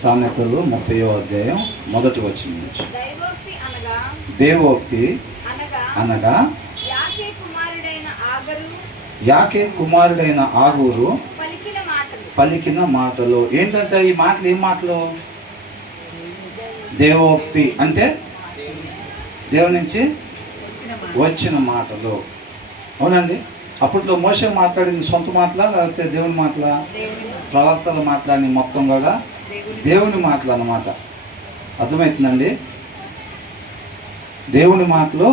సామెతలు 30వ అధ్యాయం మొదటి వచనం నుంచి. దేవోక్తి అనగా యాకే కుమారుడైన ఆగూరు పలికిన మాటలు. ఏంటంటే ఈ మాటలు ఏం మాటలు? దేవోక్తి అంటే దేవుని నుంచి వచ్చిన మాటలు. అవునండి. అప్పట్లో మోషే మాట్లాడింది సొంత మాటలా లేకపోతే దేవుని మాటలా? ప్రవక్తలు మాట్లాడిన మొత్తం కూడా దేవుని మాటలు అన్నమాట. దేవుని మాటలు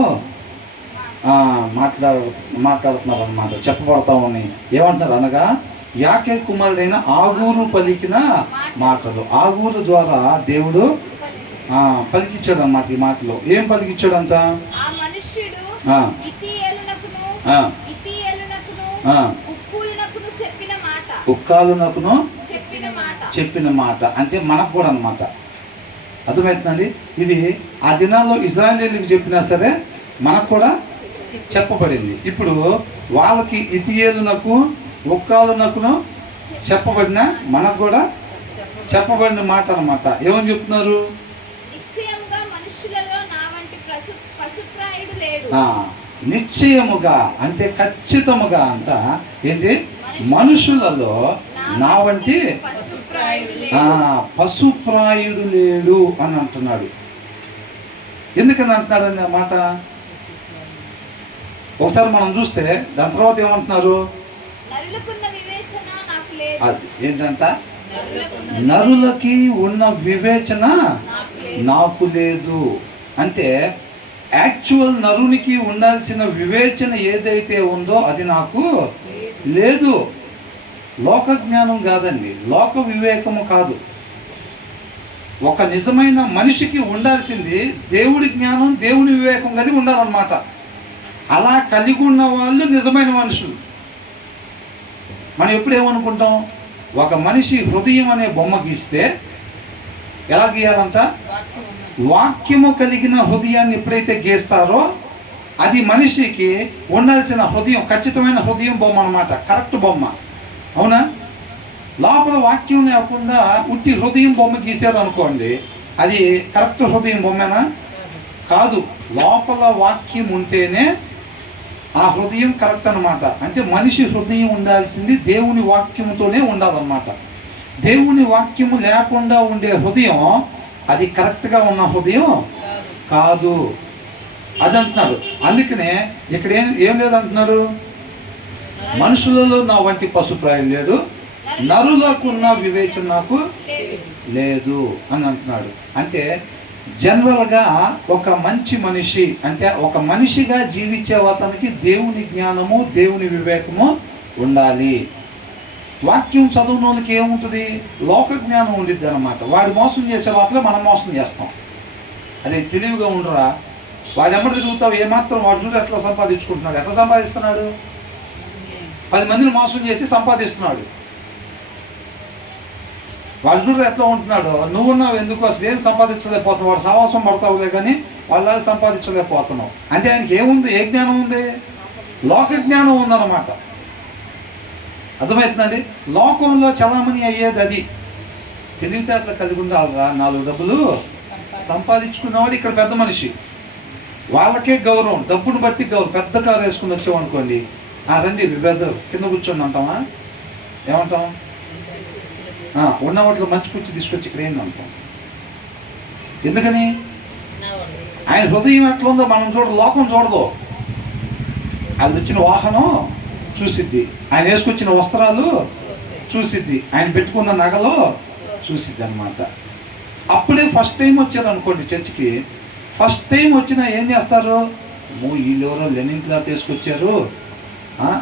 మాట్లాడుతున్నారు అన్నమాట, చెప్పబడతా ఉన్నాయి. ఏమంటారు అనగా యాకే కుమారుడైన ఆగూరు పలికిన మాటలు. ఆగూరు ద్వారా దేవుడు పలికించాడు అన్నమాట. ఈ మాటలో ఏం పలికించాడంట? ఉక్కాలునకును చెప్పిన మాట అంటే మనకు కూడా అన్నమాట. అర్థమవుతుందండి. ఇది ఆ దినాల్లో ఇజ్రాయేలీలకు చెప్పినా సరే మనకు కూడా చెప్పబడింది. ఇప్పుడు వాళ్ళకి ఇతియేలునకు ఉక్కాలునకును చెప్పబడిన మనకు కూడా చెప్పబడిన మాట అన్నమాట. ఏమని చెప్తున్నారు? నిశ్చయముగా అంటే ఖచ్చితముగా అంట. ఏంటి? మనుషులలో నా వంటి పశుప్రాయుడు లేడు అని అంటున్నాడు. ఎందుకని అంటున్నాడని ఆ మాట ఒకసారి మనం చూస్తే దాని తర్వాత ఏమంటున్నారు? ఏంటంట? నరులకి ఉన్న వివేచన నాకు లేదు అంటే యాక్చువల్ నరునికి ఉండాల్సిన వివేచన ఏదైతే ఉందో అది నాకు లేదు. లోక జ్ఞానం కాదండి, లోక వివేకము కాదు. ఒక నిజమైన మనిషికి ఉండాల్సింది దేవుడి జ్ఞానం, దేవుని వివేకం కలిగి ఉండాలన్నమాట. అలా కలిగి ఉన్న వాళ్ళు నిజమైన మనుషులు. మనం ఎప్పుడు ఏమనుకుంటాం? ఒక మనిషి హృదయం అనే బొమ్మ గీస్తే ఎలా గీయాలంట? వాక్యము కలిగిన హృదయాన్ని ఎప్పుడైతే గీస్తారో అది మనిషికి ఉండాల్సిన హృదయం, ఖచ్చితమైన హృదయం బొమ్మ అన్నమాట, కరెక్ట్ బొమ్మ. అవునా? లోపల వాక్యం లేకుండా ఉట్టి హృదయం బొమ్మ గీసారు అనుకోండి, అది కరెక్ట్ హృదయం బొమ్మేనా? కాదు. లోపల వాక్యం ఉంటేనే ఆ హృదయం కరెక్ట్ అన్నమాట. అంటే మనిషి హృదయం ఉండాల్సింది దేవుని వాక్యంతోనే ఉండాలన్నమాట. దేవుని వాక్యము లేకుండా ఉండే హృదయం అది కరెక్ట్గా ఉన్న హృదయం కాదు. అది అంటున్నాడు. అందుకనే ఇక్కడ ఏం లేదంటున్నాడు? మనుషులలో నా వంటి పశుప్రాయం లేదు, నరులకున్న వివేచన నాకు లేదు అని అంటున్నాడు. అంటే జనరల్గా ఒక మంచి మనిషి అంటే ఒక మనిషిగా జీవించే అతనికి దేవుని జ్ఞానము, దేవుని వివేకము ఉండాలి. వాక్యం చదువున వాళ్ళకి ఏముంటుంది? లోక జ్ఞానం ఉండిద్ది అనమాట. వాడు మోసం చేసే లోపలే మనం మోసం చేస్తాం. అదే తెలివిగా ఉండరా? వాడు ఎమ్మడి తిరుగుతావు ఏమాత్రం వాడు చూడు ఎట్లా సంపాదించుకుంటున్నాడు. ఎట్లా సంపాదిస్తున్నాడు? 10 మందిని మోసం చేసి సంపాదిస్తున్నాడు. వాడు చూడు ఎట్లా ఉంటున్నాడు. నువ్వున్నావు ఎందుకు? అసలు ఏం సంపాదించలేకపోతున్నావు. వాడు సహవాసం పడతావులే కానీ వాళ్ళ సంపాదించలేకపోతున్నావు. అంటే ఆయనకి ఏముంది? ఏ జ్ఞానం ఉంది? లోక జ్ఞానం ఉందన్నమాట. అర్థమవుతుందండి. లోకంలో చలామణి అయ్యేది అది. తెలివితేటలు కలిగి ఉండాలిరా. 4 డబ్బులు సంపాదించుకున్నవాడు ఇక్కడ పెద్ద మనిషి, వాళ్ళకే గౌరవం, డబ్బును బట్టి గౌరవం. పెద్ద కారు వేసుకుని వచ్చామనుకోండి, రండి పెద్దలు కింద కూర్చోండి అంటామా? ఏమంటాం? ఉన్న వాటిలో మంచి కూర్చి తీసుకొచ్చి ఇక్కడ ఏంది అంటాం. ఎందుకని? ఆయన హృదయం ఎట్లా ఉందో మనం లోకం చూడదు. అది వచ్చిన వాహనం చూసిద్ది, ఆయన వేసుకొచ్చిన వస్త్రాలు చూసిద్ది, ఆయన పెట్టుకున్న నగలు చూసిద్ది అన్నమాట. అప్పుడే ఫస్ట్ టైం వచ్చారు అనుకోండి చర్చికి, ఫస్ట్ టైం వచ్చినా ఏం చేస్తారు? వీళ్ళెవరో లెనిన్ క్లాత్ వేసుకొచ్చారు,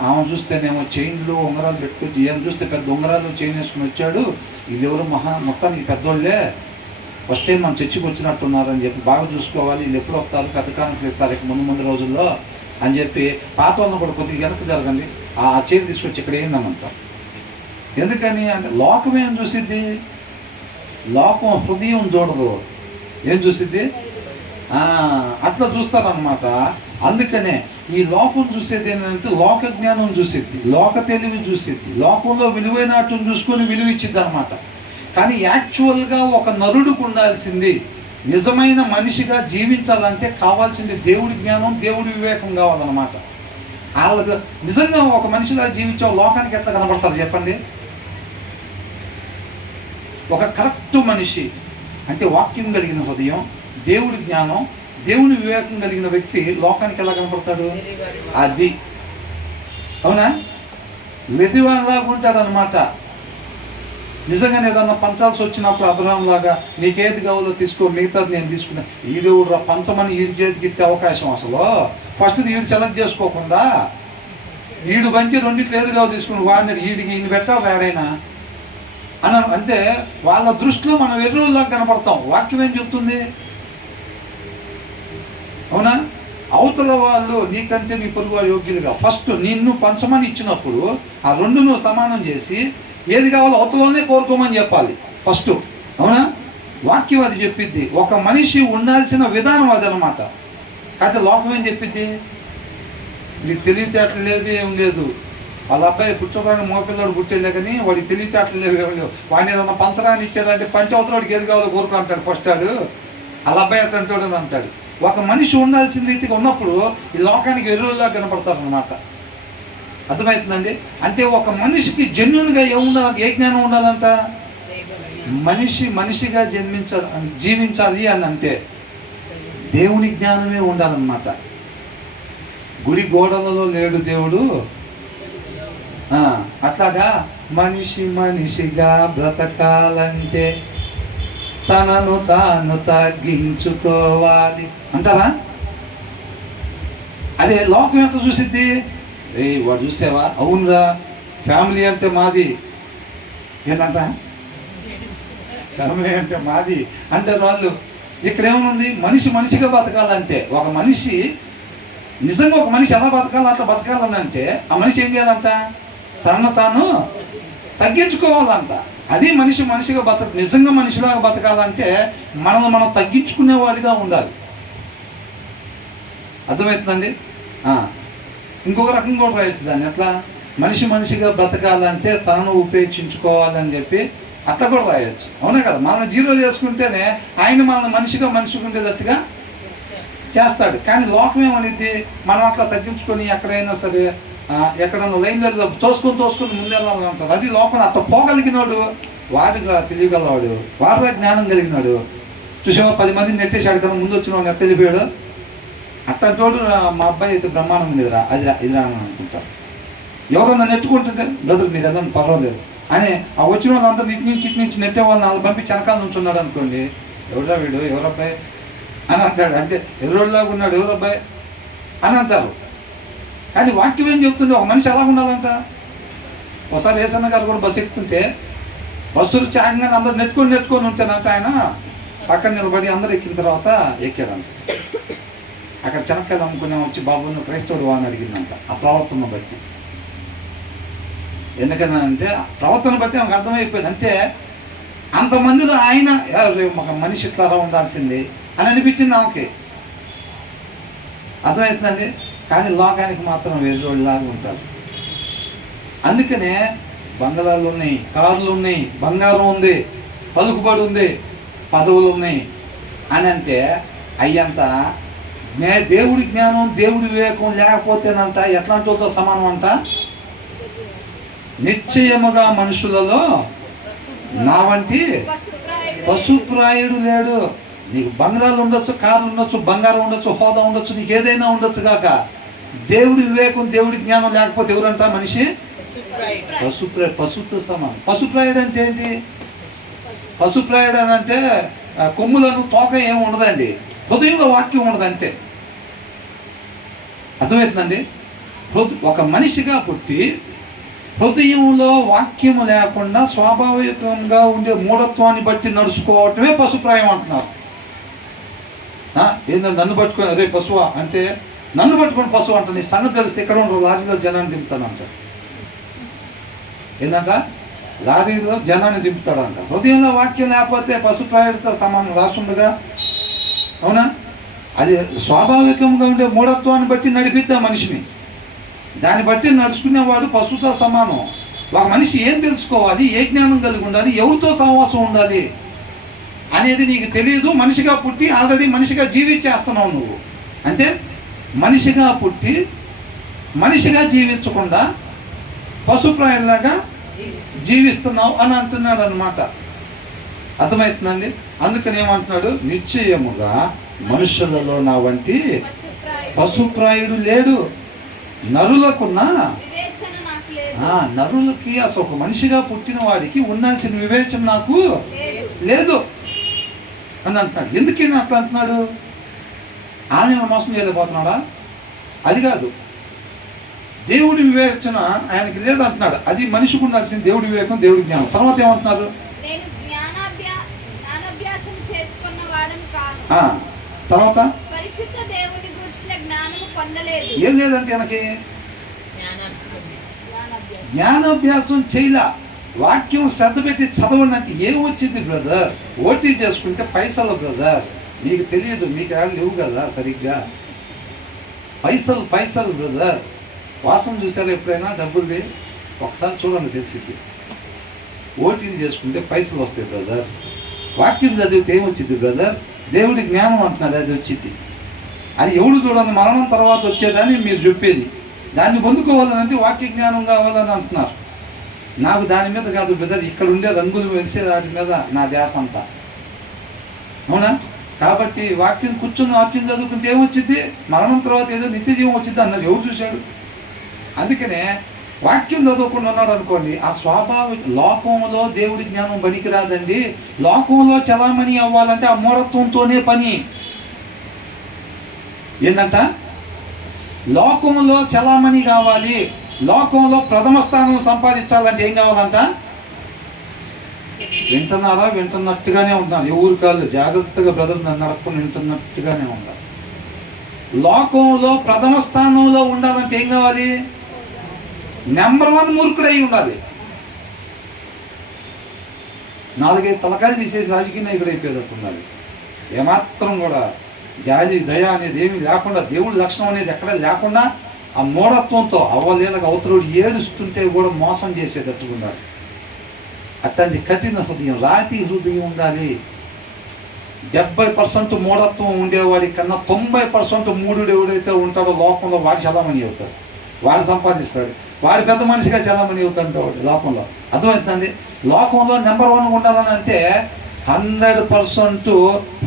ఆమె చూస్తేనేమో చైన్లు ఉంగరాలు పెట్టుకొచ్చి, ఏం చూస్తే పెద్ద ఉంగరాలు చైన్ వేసుకుని వచ్చాడు, వీళ్ళెవరో మొత్తానికి పెద్దోళ్ళే, ఫస్ట్ టైం మన చర్చికి వచ్చినట్టున్నారని చెప్పి బాగా చూసుకోవాలి. వీళ్ళు ఎప్పుడు వస్తారు? పెద్ద కానుకలు ఇస్తారు ఇక ముందు రోజుల్లో అని చెప్పి పాత వాళ్ళని కూడా కొద్దిగా వెనక్కి జరగండి, ఆ చైన్ తీసుకొచ్చి ఇక్కడ ఏందనంటాం. ఎందుకని అంటే లోకం ఏం చూసిద్ది? లోకం హృదయం చూడదు. ఏం చూసిద్ది? అట్లా చూస్తారనమాట. అందుకనే ఈ లోకం చూసేది ఏంటంటే లోక జ్ఞానం చూసిద్ది, లోక తెలివి చూసిద్ది, లోకంలో విలువైనట్టు చూసుకొని విలువ ఇచ్చిద్ది అనమాట. కానీ యాక్చువల్గా ఒక నరుడికి ఉండాల్సింది, నిజమైన మనిషిగా జీవించాలంటే కావాల్సింది దేవుడి జ్ఞానం, దేవుడి వివేకం కావాలన్నమాట. వాళ్ళకు నిజంగా ఒక మనిషిలా జీవించే లోకానికి ఎట్లా కనబడతారు చెప్పండి? ఒక కరెక్ట్ మనిషి అంటే వాక్యం కలిగిన హృదయం, దేవుడి జ్ఞానం, దేవుని వివేకం కలిగిన వ్యక్తి లోకానికి ఎలా కనపడతాడు? అది అవునా? వెర్రివాళ్ళలాగా ఉంటాడు అనమాట. నిజంగానే ఏదన్నా పంచాల్సి వచ్చినప్పుడు అబ్రహాం లాగా నీకేది కావాలో తీసుకో, మిగతాది నేను తీసుకున్నా. ఈడు పంచమని ఈడి చేతికి ఇచ్చే అవకాశం అసలు ఫస్ట్ ఈడు సెలెక్ట్ చేసుకోకుండా ఈడు పంచి రెండిట్లు ఏది కావాలో తీసుకుని వాడిని ఈడికి ఈయన పెట్టాలి ఏడైనా అని అంటే వాళ్ళ దృష్టిలో మనం ఎదురులాగా కనపడతాం. వాక్యం ఏం చెప్తుంది? అవునా? అవతల వాళ్ళు నీకంటే నీ పొరుగు యోగ్యులుగా ఫస్ట్ నిన్ను పంచమని ఇచ్చినప్పుడు ఆ రెండు నువ్వు సమానం చేసి ఏది కావాలో అవతలనే కోరుకోమని చెప్పాలి ఫస్ట్. అవునా? వాక్యం అది చెప్పిద్ది. ఒక మనిషి ఉండాల్సిన విధానం అది అనమాట. కాకపోతే లోకం ఏం చెప్పిద్ది? నీకు తెలివితేటలు లేదు, ఏం లేదు. వాళ్ళ అబ్బాయి పుట్టుకోగానే మోపిల్లాడు పుట్టేలే కానీ వాడికి తెలివితేటలు లేవు, ఏం లేవు. వాడిని ఏదన్నా పంచరాన్ని ఇచ్చాడంటే పంచవతలోడికి ఏది కావాలో కోరుకో అంటాడు ఫస్ట్. వాళ్ళ అబ్బాయి అట్టంటాడు అని అంటాడు. ఒక మనిషి ఉండాల్సిన రీతిగా ఉన్నప్పుడు ఈ లోకానికి ఎరువులా కనపడతారు అనమాట. అర్థమవుతుందండి? అంటే ఒక మనిషికి జెన్యున్గా ఏముండాలి, ఏ జ్ఞానం ఉండాలంట? మనిషిగా జీవించాలి అని అంటే దేవుని జ్ఞానమే ఉండాలన్నమాట. గుడి గోడలలో లేడు దేవుడు, అట్లాగా మనిషిగా బ్రతకాలంటే తనను తాను తగ్గించుకోవాలి అంటారా? అదే లోకం ఎంత చూసిద్ది? వాడు చూసావా? అవునురా, ఫ్యామిలీ అంటే మాది. ఏంటంట? ఫ్యామిలీ అంటే మాది అంటారు వాళ్ళు. ఇక్కడ ఏమనుంది? మనిషిగా బతకాలంటే ఒక మనిషి నిజంగా ఒక మనిషి ఎలా బతకాలి అట్లా బతకాలని అంటే ఆ మనిషి ఏం చేయాలంట? తనను తాను తగ్గించుకోవాలంట. అది మనిషిగా నిజంగా మనిషిలాగా బతకాలంటే మనం తగ్గించుకునేవాడిగా ఉండాలి. అర్థమవుతుందండి? ఇంకొక రకంగా కూడా రాయొచ్చు దాన్ని. ఎట్లా? మనిషిగా బ్రతకాలంటే తనను ఉపేక్షించుకోవాలని చెప్పి అట్లా కూడా రాయొచ్చు. అవునా కదా? మనల్ని జీరో చేసుకుంటేనే ఆయన మనల్ని మనిషిగా ఉండేటట్టుగా చేస్తాడు. కానీ లోకం ఏమనిద్ది? మనం అట్లా తగ్గించుకొని ఎక్కడైనా సరే ఎక్కడన్నా లైన్లో తోసుకొని ముందెళ్ళాలని అంటారు. అది లోపల అట్లా పోగలిగినాడు వాడికి తెలియగలవాడు, వాడిలో జ్ఞానం కలిగినాడు. చూసావా? 10 మందిని నెట్టేసాడు కదా, ముందు వచ్చిన వాడు నెట్ట వెళ్ళిపోయాడు. అట్టంటోడు మా అబ్బాయి అయితే బ్రహ్మాండం ఉందిరా, ఇది రా అని అనుకుంటారు. ఎవరన్నా నెట్టుకుంటుంటే బ్రదర్ మీరు ఏదన్నా పర్వాలేదు అని ఆ వచ్చిన వాళ్ళంతా ఇటు నుంచి నెట్టే వాళ్ళని వాళ్ళు పంపించి వెనకాల నుంచున్నాడు అనుకోండి, ఎవరా వీడు, ఎవరబ్బాయి అని అంటాడు. అంటే ఎవరోళ్ళలాగా ఉన్నాడు, ఎవరబ్బాయి అని అంటారు. కానీ వాక్యం ఏం చెప్తుంది? ఒక మనిషి ఎలా ఉండాలంట? ఒకసారి ఏసన్న గారు కూడా బస్సు ఎక్కుతుంటే బస్సులు చాయంగా అందరూ నెట్టుకొని ఉంటేనంట ఆయన పక్కన నిలబడి అందరూ ఎక్కిన తర్వాత ఎక్కాడంట. అక్కడ చెనక్కాయలు అమ్ముకునే వచ్చి బాబు నువ్వు క్రైస్తవుడు అని అడిగిందంట. ఆ ప్రవర్తన బట్టి. ఎందుకనంటే ప్రవర్తన బట్టి ఆమెకు అర్థమైపోయింది. అంటే అంతమందిలో ఆయన ఒక మనిషి ఇట్లా ఉండాల్సింది అని అనిపించింది ఆమెకి. అర్థమవుతుందండి? కానీ లోకానికి మాత్రం వేరేలాగా ఉంటారు. అందుకనే బంగళాలు ఉన్నాయి, కార్లు ఉన్నాయి, బంగారం ఉంది, పలుకుబడి ఉంది, పదవులు ఉన్నాయి అని అంటే అయ్యంతా దేవుడి జ్ఞానం, దేవుడి వివేకం లేకపోతేనంట ఎట్లాంటి వాళ్ళతో సమానం అంట? నిశ్చయముగా మనుషులలో నా వంటి పశుప్రాయుడు లేడు. నీకు బంగ్లాలు ఉండొచ్చు, కార్లు ఉండొచ్చు, బంగారం ఉండొచ్చు, హోదా ఉండొచ్చు, నీకు ఏదైనా ఉండొచ్చు కాక దేవుడి వివేకం, దేవుడి జ్ఞానం లేకపోతే ఎవరంట? మనిషి పశుతో సమానం. పశుప్రాయుడు అంటే ఏంటి? పశుప్రాయుడు అని అంటే కొమ్ములను తోక ఏమి ఉండదండి, హృదయంలో వాక్యం ఉండదు అంతే. అర్థమవుతుందండి? ఒక మనిషిగా పుట్టి హృదయంలో వాక్యము లేకుండా స్వాభావికంగా ఉండే మూఢత్వాన్ని బట్టి నడుచుకోవటమే పశుప్రాయం అంటున్నారు. ఏంటంటే నన్ను పట్టుకొని అదే పశువా అంటే నన్ను పట్టుకొని పశువు అంట. నీ సంగతి తెలిస్తే ఇక్కడ ఉండరు, లారీలో జనాన్ని దింపుతానంట. ఏంటంట? లారీలో జనాన్ని దింపుతాడంట. హృదయంలో వాక్యం లేకపోతే పశుప్రాయుడితో సమానం రాసుండగా. అవునా? అది స్వాభావికంగా ఉండే మూఢత్వాన్ని బట్టి నడిపిద్దా మనిషిని. దాన్ని బట్టి నడుచుకునేవాడు పశువుతో సమానం. ఒక మనిషి ఏం తెలుసుకోవాలి, ఏ జ్ఞానం కలిగి ఉండాలి, ఎవరితో సహవాసం ఉండాలి అనేది నీకు తెలియదు. మనిషిగా పుట్టి ఆల్రెడీ మనిషిగా జీవించేస్తున్నావు నువ్వు. అంటే మనిషిగా పుట్టి మనిషిగా జీవించకుండా పశుప్రాయులాగా జీవిస్తున్నావు అని అంటున్నాడు అనమాట. అర్థమవుతుందండి? అందుకని ఏమంటున్నాడు, నిశ్చయముగా మనుషులలో నా వంటి పశుప్రాయుడు లేడు. నరులకున్న నరులకి అసలు ఒక మనిషిగా పుట్టిన వాడికి ఉండాల్సిన వివేచన నాకు లేదు అని అంటున్నాడు. ఎందుకని అట్లా అంటున్నాడు? ఆయన మోసం చేయలేకపోతున్నాడా? అది కాదు, దేవుడి వివేచన ఆయనకి లేదు అంటున్నాడు. అది మనిషికి ఉండాల్సింది దేవుడి వివేకం, దేవుడి జ్ఞానం. తర్వాత ఏమంటున్నారు, తర్వాత ఏం లేదంటే ఆయనకి జ్ఞానాభ్యాసం చేయలే. వాక్యం శ్రద్ధ పెట్టి చదవండి అంటే ఏం వచ్చింది బ్రదర్? ఓటీ చేసుకుంటే పైసలు బ్రదర్. మీకు తెలియదు, మీకు ఏళ్ళు లేవు కదా సరిగ్గా. పైసలు పైసలు బ్రదర్. వాసన చూసారా ఎప్పుడైనా డబ్బులది? ఒకసారి చూడండి తెలిసింది. ఓటీని చేసుకుంటే పైసలు వస్తాయి బ్రదర్. వాక్యం చదివితే ఏమొచ్చింది బ్రదర్? దేవుడి జ్ఞానం అంటున్నారు, అది వచ్చింది. అది ఎవడు చూడండి, మరణం తర్వాత వచ్చేదని మీరు చెప్పేది. దాన్ని పొందుకోవాలనంటే వాక్య జ్ఞానం కావాలని అంటున్నారు. నాకు దాని మీద కాదు బ్రదర్, ఇక్కడ ఉండే రంగులు వెలిసే దాని మీద నా ధ్యాస అంతా. అవునా? కాబట్టి వాక్యం కూర్చొని వాక్యం చదువుకుంటే ఏమొచ్చింది? మరణం తర్వాత ఏదో నిత్య జీవం వచ్చింది అన్నారు. ఎవరు చూశాడు? అందుకనే వాక్యం చదువుకుండా ఉన్నాడు అనుకోండి, ఆ స్వాభావిక లోకంలో దేవుడి జ్ఞానం పనికి రాదండి. లోకంలో చలామణి అవ్వాలంటే ఆ మూఢత్వంతోనే పని. ఏంటంట? లోకంలో చలామణి కావాలి, లోకంలో ప్రథమ స్థానం సంపాదించాలంటే ఏం కావాలంట? వింటున్నారా? వింటున్నట్టుగానే ఉంటున్నారు. ఎవరు కాళ్ళు జాగ్రత్తగా బ్రదర్ నన్ను నడపకుండా వింటున్నట్టుగానే ఉండాలి. లోకంలో ప్రథమ స్థానంలో ఉండాలంటే ఏం కావాలి? నెంబర్ 1 మూర్ఖుడై ఉండాలి. 4-5 తలకాయలు తీసేసి రాజకీయ నాయకుడు అయిపోయేటట్టు ఉండాలి. ఏమాత్రం కూడా జాలి దయ అనేది ఏమీ లేకుండా, దేవుడి లక్షణం అనేది ఎక్కడ లేకుండా ఆ మూఢత్వంతో అవ్వలేక అవతరుడు ఏడుస్తుంటే కూడా మోసం చేసేటట్టు ఉండాలి. అట్లాంటి కఠిన హృదయం, రాతి హృదయం ఉండాలి. 70% మూఢత్వం ఉండేవాడి కన్నా 90% మూఢుడు ఎవడైతే ఉంటాడో లోకంలో వాడి చలామణి అవుతాడు, వాడు సంపాదిస్తాడు, వాడు పెద్ద మనిషిగా చలామణి అవుతాడు లోకంలో. అర్థమవుతుంది? లోకంలో నెంబర్ 1 ఉండాలని అంటే 100%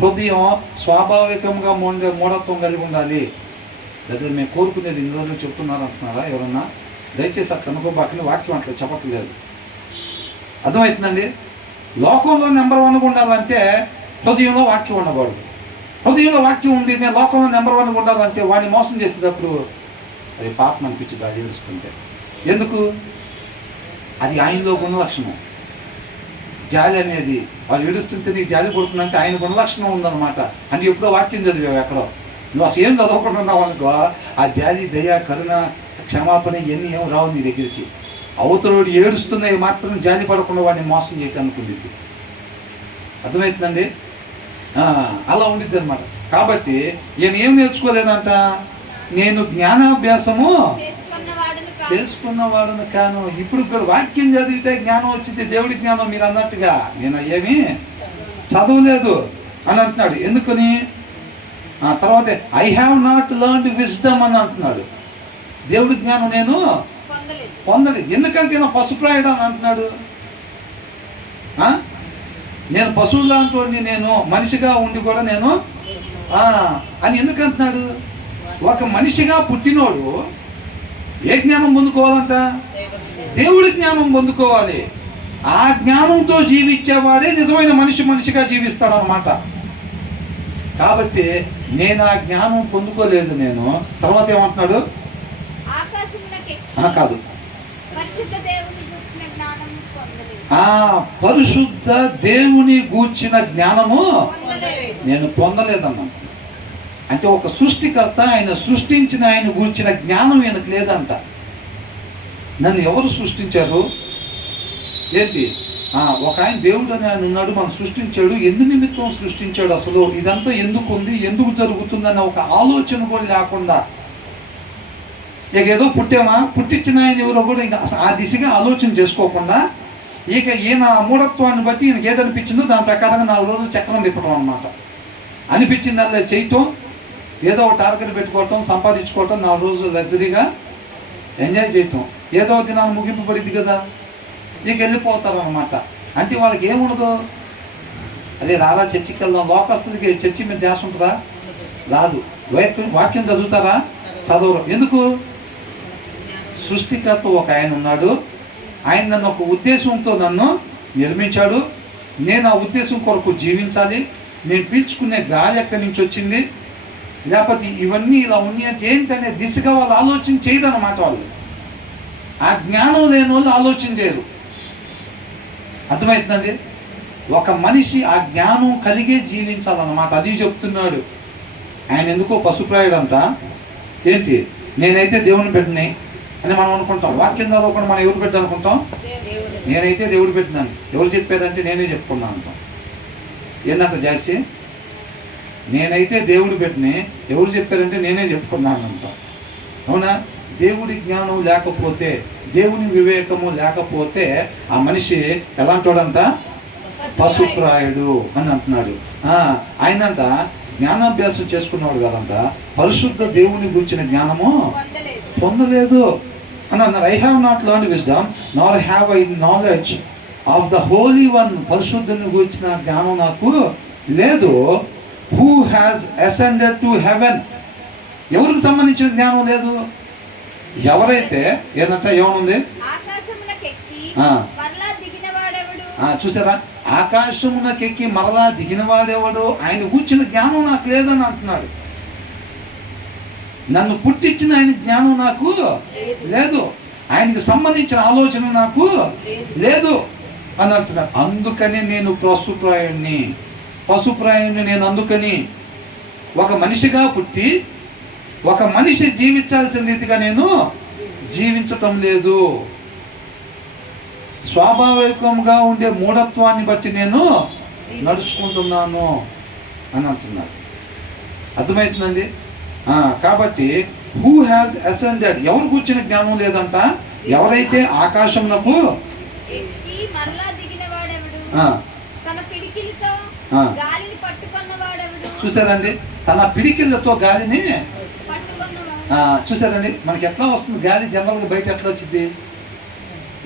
హృదయం స్వాభావికంగా మూఢత్వం కలిగి ఉండాలి. లేదా మేము కోరుకునేది ఇన్ని రోజులు చెప్తున్నారు అంటున్నారా ఎవరన్నా? దయచేసి అట్లా అనుకోబాకని వాక్యం అట్లా చెప్పట్లేదు. అర్థమవుతుందండి? లోకంలో నెంబర్ 1 ఉండాలంటే హృదయంలో వాక్యం ఉండకూడదు. హృదయంలో వాక్యం ఉంది, నేను లోకంలో నెంబర్ 1 ఉండాలంటే వాడిని మోసం చేసేటప్పుడు అది పాపం అనిపించింది, అది ఏడుస్తుంటే. ఎందుకు? అది ఆయనలో గుణ లక్షణం. జాలి అనేది వాళ్ళు ఏడుస్తుంటే నీకు జాలి పడుతుందంటే ఆయన గుణ లక్షణం ఉందన్నమాట. అని ఎప్పుడో వాక్యం చదివావు ఎక్కడో. నువ్వు అసలు ఏం చదవకుండా ఉన్నావు అనుకో, ఆ జాలి దయ కరుణ క్షమాపణ ఇవన్నీ ఏం రావు నీ దగ్గరికి. అవతరుడు ఏడుస్తున్నాయి మాత్రం జాలి పడకుండా వాడిని మోసం చేయటానికి ఉండిద్ది. అర్థమవుతుందండి? అలా ఉండిద్ది అనమాట. కాబట్టి ఈయన ఏం నేర్చుకోలేదంట, నేను జ్ఞానాభ్యాసము చేసుకున్నవాడును కాను. ఇప్పుడు ఇక్కడ వాక్యం చదివితే జ్ఞానం వచ్చింది, దేవుడి జ్ఞానం మీరు అన్నట్టుగా నేను ఏమీ చదవలేదు అని అంటున్నాడు. ఎందుకని? తర్వాత I have not learned wisdom అని అంటున్నాడు. దేవుడి జ్ఞానం నేను పొందలేదు. ఎందుకంటే నా పశుప్రాయుడు అని అంటున్నాడు. నేను పశువు లాంటి నేను మనిషిగా ఉండి కూడా నేను అని ఎందుకు అంటున్నాడు? ఒక మనిషిగా పుట్టినోడు ఏ జ్ఞానం పొందుకోవాలంట? దేవుడి జ్ఞానం పొందుకోవాలి. ఆ జ్ఞానంతో జీవించేవాడే నిజమైన మనిషిగా జీవిస్తాడనమాట. కాబట్టి నేను ఆ జ్ఞానం పొందుకోలేదు నేను. తర్వాత ఏమంటున్నాడు? కాదు, పరిశుద్ధ దేవుని గూర్చిన జ్ఞానము నేను పొందలేదన్నా. అంటే ఒక సృష్టికర్త, ఆయన సృష్టించిన ఆయన గూర్చిన జ్ఞానం ఈయనకు లేదంట. నన్ను ఎవరు సృష్టించారు? ఏంటి? ఒక ఆయన దేవుడు అని ఆయన ఉన్నాడు, మనం సృష్టించాడు. ఎందు నిమిత్తం సృష్టించాడు? అసలు ఇదంతా ఎందుకు ఉంది, ఎందుకు జరుగుతుందన్న ఒక ఆలోచన కూడా లేకుండా ఇక ఏదో పుట్టామా, పుట్టించిన ఆయన ఎవరో కూడా ఇంకా ఆ దిశగా ఆలోచన చేసుకోకుండా ఇక ఈయన మూఢత్వాన్ని బట్టి ఈయనకి ఏదనిపించిందో దాని ప్రకారంగా 4 రోజులు చక్రం తిప్పడం అనమాట. అనిపించింది అలా చేయటం, ఏదో ఒక టార్గెట్ పెట్టుకోవటం, సంపాదించుకోవటం, 4 రోజులు లగ్జరీగా ఎంజాయ్ చేయటం, ఏదో దినాన్ని ముగింపు పడింది కదా, ఇక వెళ్ళిపోతారు అనమాట. అంటే వాళ్ళకి ఏముండదు, అదే రారా చర్చికి వెళ్దాం, లోకస్తుడికి చర్చి మీద ధ్యాస ఉంటుందా? రాదు. వాక్యం చదువుతారా? చదవరు. ఎందుకు? సృష్టికర్త ఒక ఆయన ఉన్నాడు, ఆయన నన్ను ఒక ఉద్దేశంతో నన్ను నిర్మించాడు, నేను ఆ ఉద్దేశం కొరకు జీవించాలి, నేను పీల్చుకునే గాలి ఎక్కడి నుంచి వచ్చింది, లేకపోతే ఇవన్నీ ఇలా ఉన్నాయి అంటే ఏంటనే దిశగా వాళ్ళు ఆలోచన చేయరు అన్నమాట. వాళ్ళు ఆ జ్ఞానం లేని వాళ్ళు ఆలోచన చేయరు. అర్థమవుతుందండి? ఒక మనిషి ఆ జ్ఞానం కలిగే జీవించాలన్నమాట. అది చెప్తున్నాడు ఆయన. ఎందుకో పశుప్రాయుడు అంట, ఏంటి నేనైతే దేవుని బిడ్డని అని మనం అనుకుంటాం. వాక్యం చదవకుండా మనం ఎవరు బిడ్డ అనుకుంటాం? నేనైతే దేవుడు బిడ్డను. ఎవరు చెప్పారంటే నేనే చెప్పుకున్నాను అంటాం. ఏంటంట జాస్తి? నేనైతే దేవుడి బిడ్డని, ఎవరు చెప్పారంటే నేనే చెప్పుకున్నాను అంటాం. అవునా? దేవుడి జ్ఞానం లేకపోతే, దేవుని వివేకము లేకపోతే ఆ మనిషి ఎలాంటోడంట? పశుప్రాయుడు అని అంటున్నాడు. ఆయనంట జ్ఞానాభ్యాసం చేసుకున్నాడు కదంట, పరిశుద్ధ దేవుని గురించిన జ్ఞానము పొందలేదు అని అన్నారు. I have not learned wisdom nor have I knowledge of the holy one. పరిశుద్ధుని గురించిన జ్ఞానం నాకు లేదు. Who has ascended to heaven. ఎవరికి సంబంధించిన జ్ఞానం లేదు? ఎవరైతే ఏదంటే ఏమనుంది? చూసారా? ఆకాశమునకెక్కి మరలా దిగినవాడెవడు, ఆయన కూర్చున్న జ్ఞానం నాకు లేదని అంటున్నాడు. నన్ను పుట్టించిన ఆయన జ్ఞానం నాకు లేదు, ఆయనకి సంబంధించిన ఆలోచన నాకు లేదు అని అంటున్నాడు. అందుకని నేను పశుప్రాయుణ్ణి నేను. అందుకని ఒక మనిషిగా పుట్టి ఒక మనిషి జీవించాల్సిన రీతిగా నేను జీవించటం లేదు. స్వాభావికంగా ఉండే మూఢత్వాన్ని బట్టి నేను నడుచుకుంటున్నాను అని అంటున్నాడు. అర్థమవుతుందండి? కాబట్టి హూ హ్యాస్ అసెండెడ్, ఎవరు కూర్చున్న జ్ఞానం లేదంట? ఎవరైతే ఆకాశంనకు చూసారండి, తన పిడికిళ్ళతో గాలిని చూసారండి. మనకి ఎట్లా వస్తుంది గాలి? జనరల్గా బయట ఎట్లా వచ్చింది?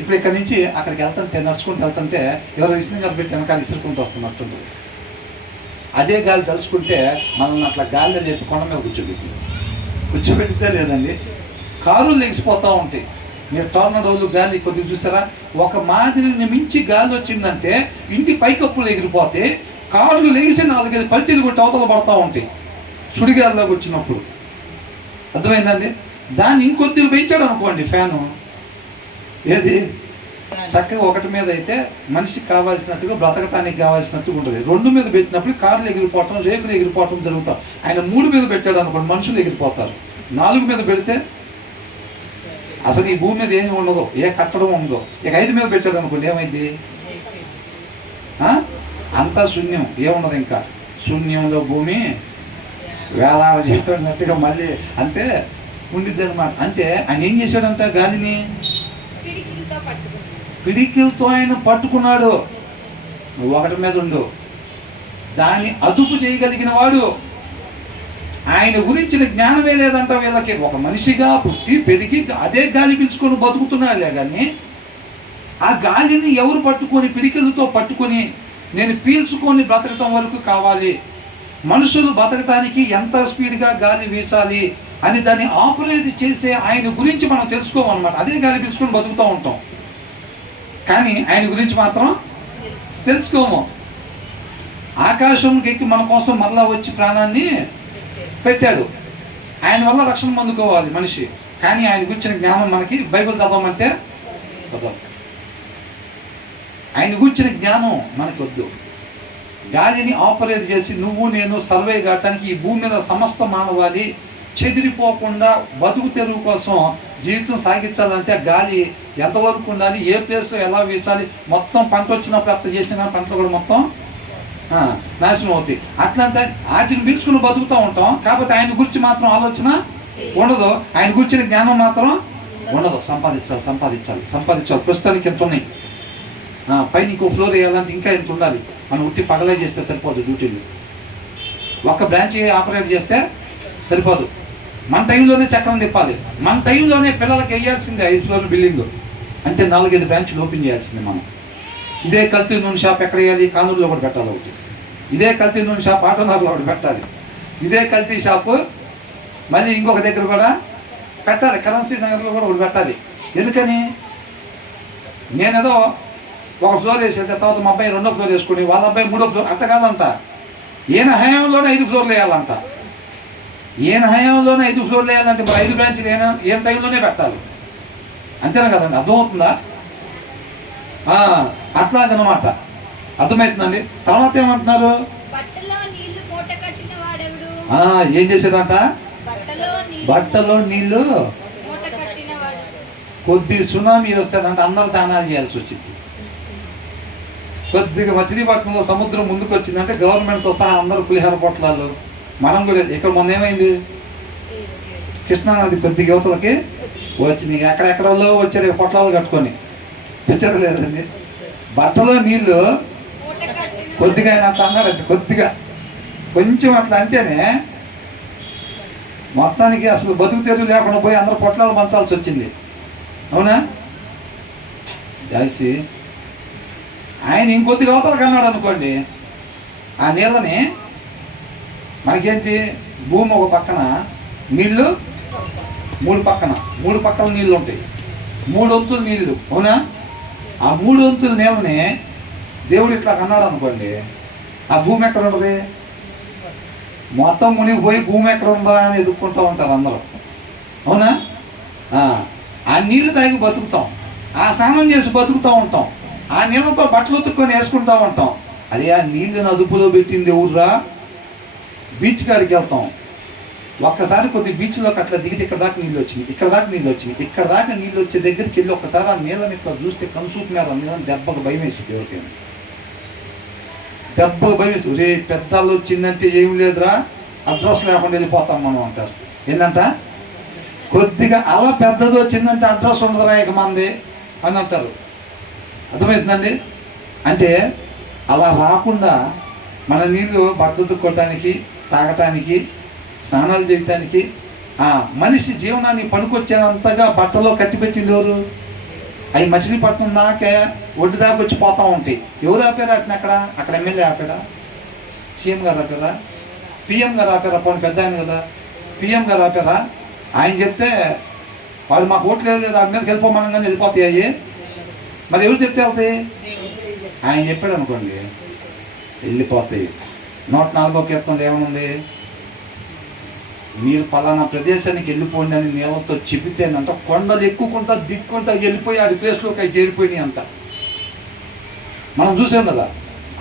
ఇప్పుడు ఇక్కడ నుంచి అక్కడికి వెళ్తుంటే, నడుచుకుంటూ వెళ్తుంటే ఎవరో ఇసుక పెట్టి వెనకాల ఇసురుకుంటూ వస్తున్నట్టుంది. అదే గాలి తలుచుకుంటే మనల్ని అట్లా గాలిలో చెప్పి కొండ మీద కూర్చోబెడితే లేదండి, కారులు లెగిసిపోతూ ఉంటాయి. మీరు టోర్నడోలు గాలి కొద్దిగా చూసారా? ఒక మాదిరిని మించి గాలి వచ్చిందంటే ఇంటి పైకప్పులు ఎగిరిపోతే, కారులు లెగిసి 4-5 పల్టీలు కొట్టి అవతల పడతా ఉంటాయి సుడిగాలిలోకి వచ్చినప్పుడు. అర్థమైందండి? దాన్ని ఇంకొద్దిగా పెంచాడు అనుకోండి ఫ్యాను, ఏది చక్కగా ఒకటి మీద అయితే మనిషికి కావాల్సినట్టుగా బ్రతకటానికి కావాల్సినట్టుగా ఉంటుంది. 2 మీద పెట్టినప్పుడు కార్లు ఎగిరిపోవటం, రేకులు ఎగిరిపోవటం జరుగుతాం. ఆయన 3 మీద పెట్టాడు అనుకోండి, మనుషులు ఎగిరిపోతారు. 4 మీద పెడితే అసలు ఈ భూమి మీద ఏమి ఉండదు, ఏ కట్టడం ఉండదు. ఇక 5 మీద పెట్టాడు అనుకోండి, ఏమైంది? అంతా శూన్యం, ఏముండదు. ఇంకా శూన్యంలో భూమి వేలాడ చెప్పినట్టుగా మళ్ళీ అంటే ఉండిద్ది అనమాట. అంటే ఆయన ఏం చేశాడంట? గాలిని పిడికిలతో ఆయన పట్టుకున్నాడు. నువ్వు ఒకటి మీద ఉండు, దాన్ని అదుపు చేయగలిగిన వాడు. ఆయన గురించిన జ్ఞానమే లేదంట వీళ్ళకి. ఒక మనిషిగా పుట్టి పెరిగి అదే గాలి పీల్చుకొని బతుకుతున్నాడులే కానీ ఆ గాలిని ఎవరు పట్టుకొని, పిడికిలతో పట్టుకొని నేను పీల్చుకొని బ్రతకటం వరకు కావాలి. మనుషులు బతకటానికి ఎంత స్పీడ్గా గాలి వీచాలి అని దాన్ని ఆపరేట్ చేసే ఆయన గురించి మనం తెలుసుకోమన్నమాట. అదే గాలి పీల్చుకొని బతుకుతూ ఉంటాం కానీ ఆయన గురించి మాత్రం తెలుసుకోము. ఆకాశంకి ఎక్కి మన కోసం మరలా వచ్చి ప్రాణాన్ని పెట్టాడు. ఆయన వల్ల రక్షణ పొందుకోవాలి మనిషి. కానీ ఆయన గురించిన జ్ఞానం మనకి బైబిల్ చదవమంటే ఆయన గురించిన జ్ఞానం మనకు వద్దు. గాలిని ఆపరేట్ చేసి నువ్వు నేను సర్వే కావటానికి ఈ భూమి మీద సమస్త మానవాళి చెదిరిపోకుండా బతుకు తెరువు కోసం జీవితం సాగించాలంటే గాలి ఎంతవరకు ఉండాలి, ఏ ప్లేస్లో ఎలా వీసాలి, మొత్తం పంట వచ్చినప్పుడు అట్లా చేసిన పంటలు కూడా మొత్తం నాశనం అవుతాయి. అట్లంటే వాటిని పీల్చుకుని బతుకుతూ ఉంటాం. కాబట్టి ఆయన గురించి మాత్రం ఆలోచన ఉండదు. ఆయన కూర్చుని జ్ఞానం మాత్రం ఉండదు. సంపాదించాలి. ప్రస్తుతానికి ఎంత ఉన్నాయి, పైన ఇంకో ఫ్లోర్ వేయాలంటే ఇంకా ఎంత ఉండాలి. మనం ఉట్టి పగలే చేస్తే సరిపోదు. డ్యూటీలు ఒక్క బ్రాంచ్ ఆపరేట్ చేస్తే సరిపోదు. మన టైంలోనే చక్రం తిప్పాలి. మన టైంలోనే పిల్లలకి వేయాల్సిందే 5 ఫ్లోర్ల బిల్డింగ్ అంటే 4-5 బ్రాంచ్లు ఓపెన్ చేయాల్సిందే మనం. ఇదే కల్తీ నూనె షాప్ ఎక్కడ వేయాలి? కానూరులో ఒకటి పెట్టాలి ఒకటి. ఇదే కల్తీ నూనె షాప్ ఆటోనగర్లో ఒకటి పెట్టాలి. ఇదే కల్తీ షాపు మళ్ళీ ఇంకొక దగ్గర కూడా పెట్టాలి. కరెన్సీ నగర్లో కూడా ఒకటి పెట్టాలి. ఎందుకని? నేనేదో ఒక ఫ్లోర్ వేసేది, తర్వాత మా అబ్బాయి 2వ ఫ్లోర్ వేసుకుని, వాళ్ళ అబ్బాయి 3వ ఫ్లోర్, అట్ట కాదంట. ఈయన హయాంలోనే 5 ఫ్లోర్లు వేయాలంట. ఈయన హయాంలోనే 5 ఫ్లోర్లు వేయాలంటే మరి 5 బ్రాంచ్లు ఏం టైంలోనే పెట్టాలి. అంతేనా కదండి? అర్థమవుతుందా? అట్లాగనమాట. అర్థమవుతుందండి. తర్వాత ఏమంటున్నారు? ఏం చేశాడంట? బట్టలో నీళ్లు కొద్ది సునామీ వస్తాడంటే అందరూ దానాలు చేయాల్సి వచ్చింది. కొద్దిగా మచిలీపట్నంలో సముద్రం ముందుకు వచ్చిందంటే గవర్నమెంట్తో సహా అందరూ పులిహార పొట్లాలు. మనం కూడా ఇక్కడ మొన్న ఏమైంది? కృష్ణానది కొద్దిగా యువతలకి వచ్చింది. ఎక్కడెక్కడో వచ్చారు పొట్లాలు కట్టుకొని. వచ్చారు లేదండి? బట్టలో నీళ్ళు కొద్దిగా ఆయన అట్లా అన్నారంటే, కొద్దిగా కొంచెం అట్లా అంటేనే మొత్తానికి అసలు బతుకు తెరువు లేకుండా పోయి అందరూ పొట్లాలు పంచాల్సి వచ్చింది. అవునా? జాయిసి ఆయన ఇంకొద్దిగా అవతలకి అన్నాడు అనుకోండి, ఆ నీళ్ళని మనకేంటి, భూమి ఒక పక్కన నీళ్ళు, మూడు పక్కల నీళ్ళు ఉంటాయి. 3 వంతులు నీళ్ళు. అవునా? ఆ 3 వంతుల నీళ్ళని దేవుడు ఇట్లా అన్నాడు అనుకోండి, ఆ భూమి ఎక్కడ ఉంటుంది? మొత్తం మునిగిపోయి భూమి ఎక్కడ ఉందా అని ఎదుర్కొంటూ ఉంటారు అందరూ. అవునా? ఆ నీళ్లు తాగి బతుకుతాం, ఆ స్నానం చేసి బతుకుతూ ఉంటాం, ఆ నీళ్ళతో బట్టలు ఉతుక్కొని వేసుకుంటూ ఉంటాం. అదే ఆ నీళ్ళని అదుపులో పెట్టింది ఎవరురా? బీచ్ కాడికి వెళ్తాం. ఒక్కసారి కొద్ది బీచ్లోకి అట్లా దిగితే ఇక్కడ దాకా నీళ్ళు వచ్చింది, ఇక్కడ దాకా నీళ్ళు వచ్చే దగ్గరికి వెళ్ళి ఒక్కసారి ఆ నీళ్ళని ఇట్లా చూస్తే కనుసూపున్నారు. నీళ్ళని దెబ్బకు భయం వేసింది ఎవరికైనా. దెబ్బకు భయం వేసి, రే పెద్దలు వచ్చిందంటే ఏం లేదురా, అడ్రస్ లేకుండా వెళ్ళిపోతాం మనం అంటారు. ఏంటంట? కొద్దిగా అలా పెద్దది వచ్చిందంటే అడ్రస్ ఉండదురా ఇక మంది అని అంటారు. అర్థమవుతుందండి? అంటే అలా రాకుండా మన నీళ్ళు బట్టలు ఉతుక్కోవటానికి, తాగటానికి, స్నానాలు చేయటానికి, మనిషి జీవనాన్ని పనికొచ్చేంతగా బట్టలో కట్టిపెట్టింది ఎవరు? అవి మచిలీపట్నం దాకా ఒడ్డు దాకా వచ్చి పోతూ ఉంటాయి. ఎవరు ఆపారా అట్లా? అక్కడ ఎమ్మెల్యే ఆపాడా? సీఎం గారు ఆపారా? పిఎం గారు ఆపారా? పోనీ పెద్ద ఆయన కదా, పిఎం గారు ఆపారా? ఆయన చెప్తే వాళ్ళు మాకు ఓట్లు లేదు, దాని మీదకి వెళ్ళిపోమనం కానీ వెళ్ళిపోతాయి. మరి ఎవరు చెప్తే వెళ్తాయి? ఆయన చెప్పాడు అనుకోండి, వెళ్ళిపోతాయి. 104వ కీర్తనలో ఏమనుంది? మీరు పలానా ప్రదేశానికి వెళ్ళిపోండి అని నీళ్ళతో చెబితేనంట కొండలు ఎక్కుకుంటా దిక్కుంటా వెళ్ళిపోయి ఆ ప్లేస్లోకి అవి చేరిపోయినాయి అంట. మనం చూసాం కదా.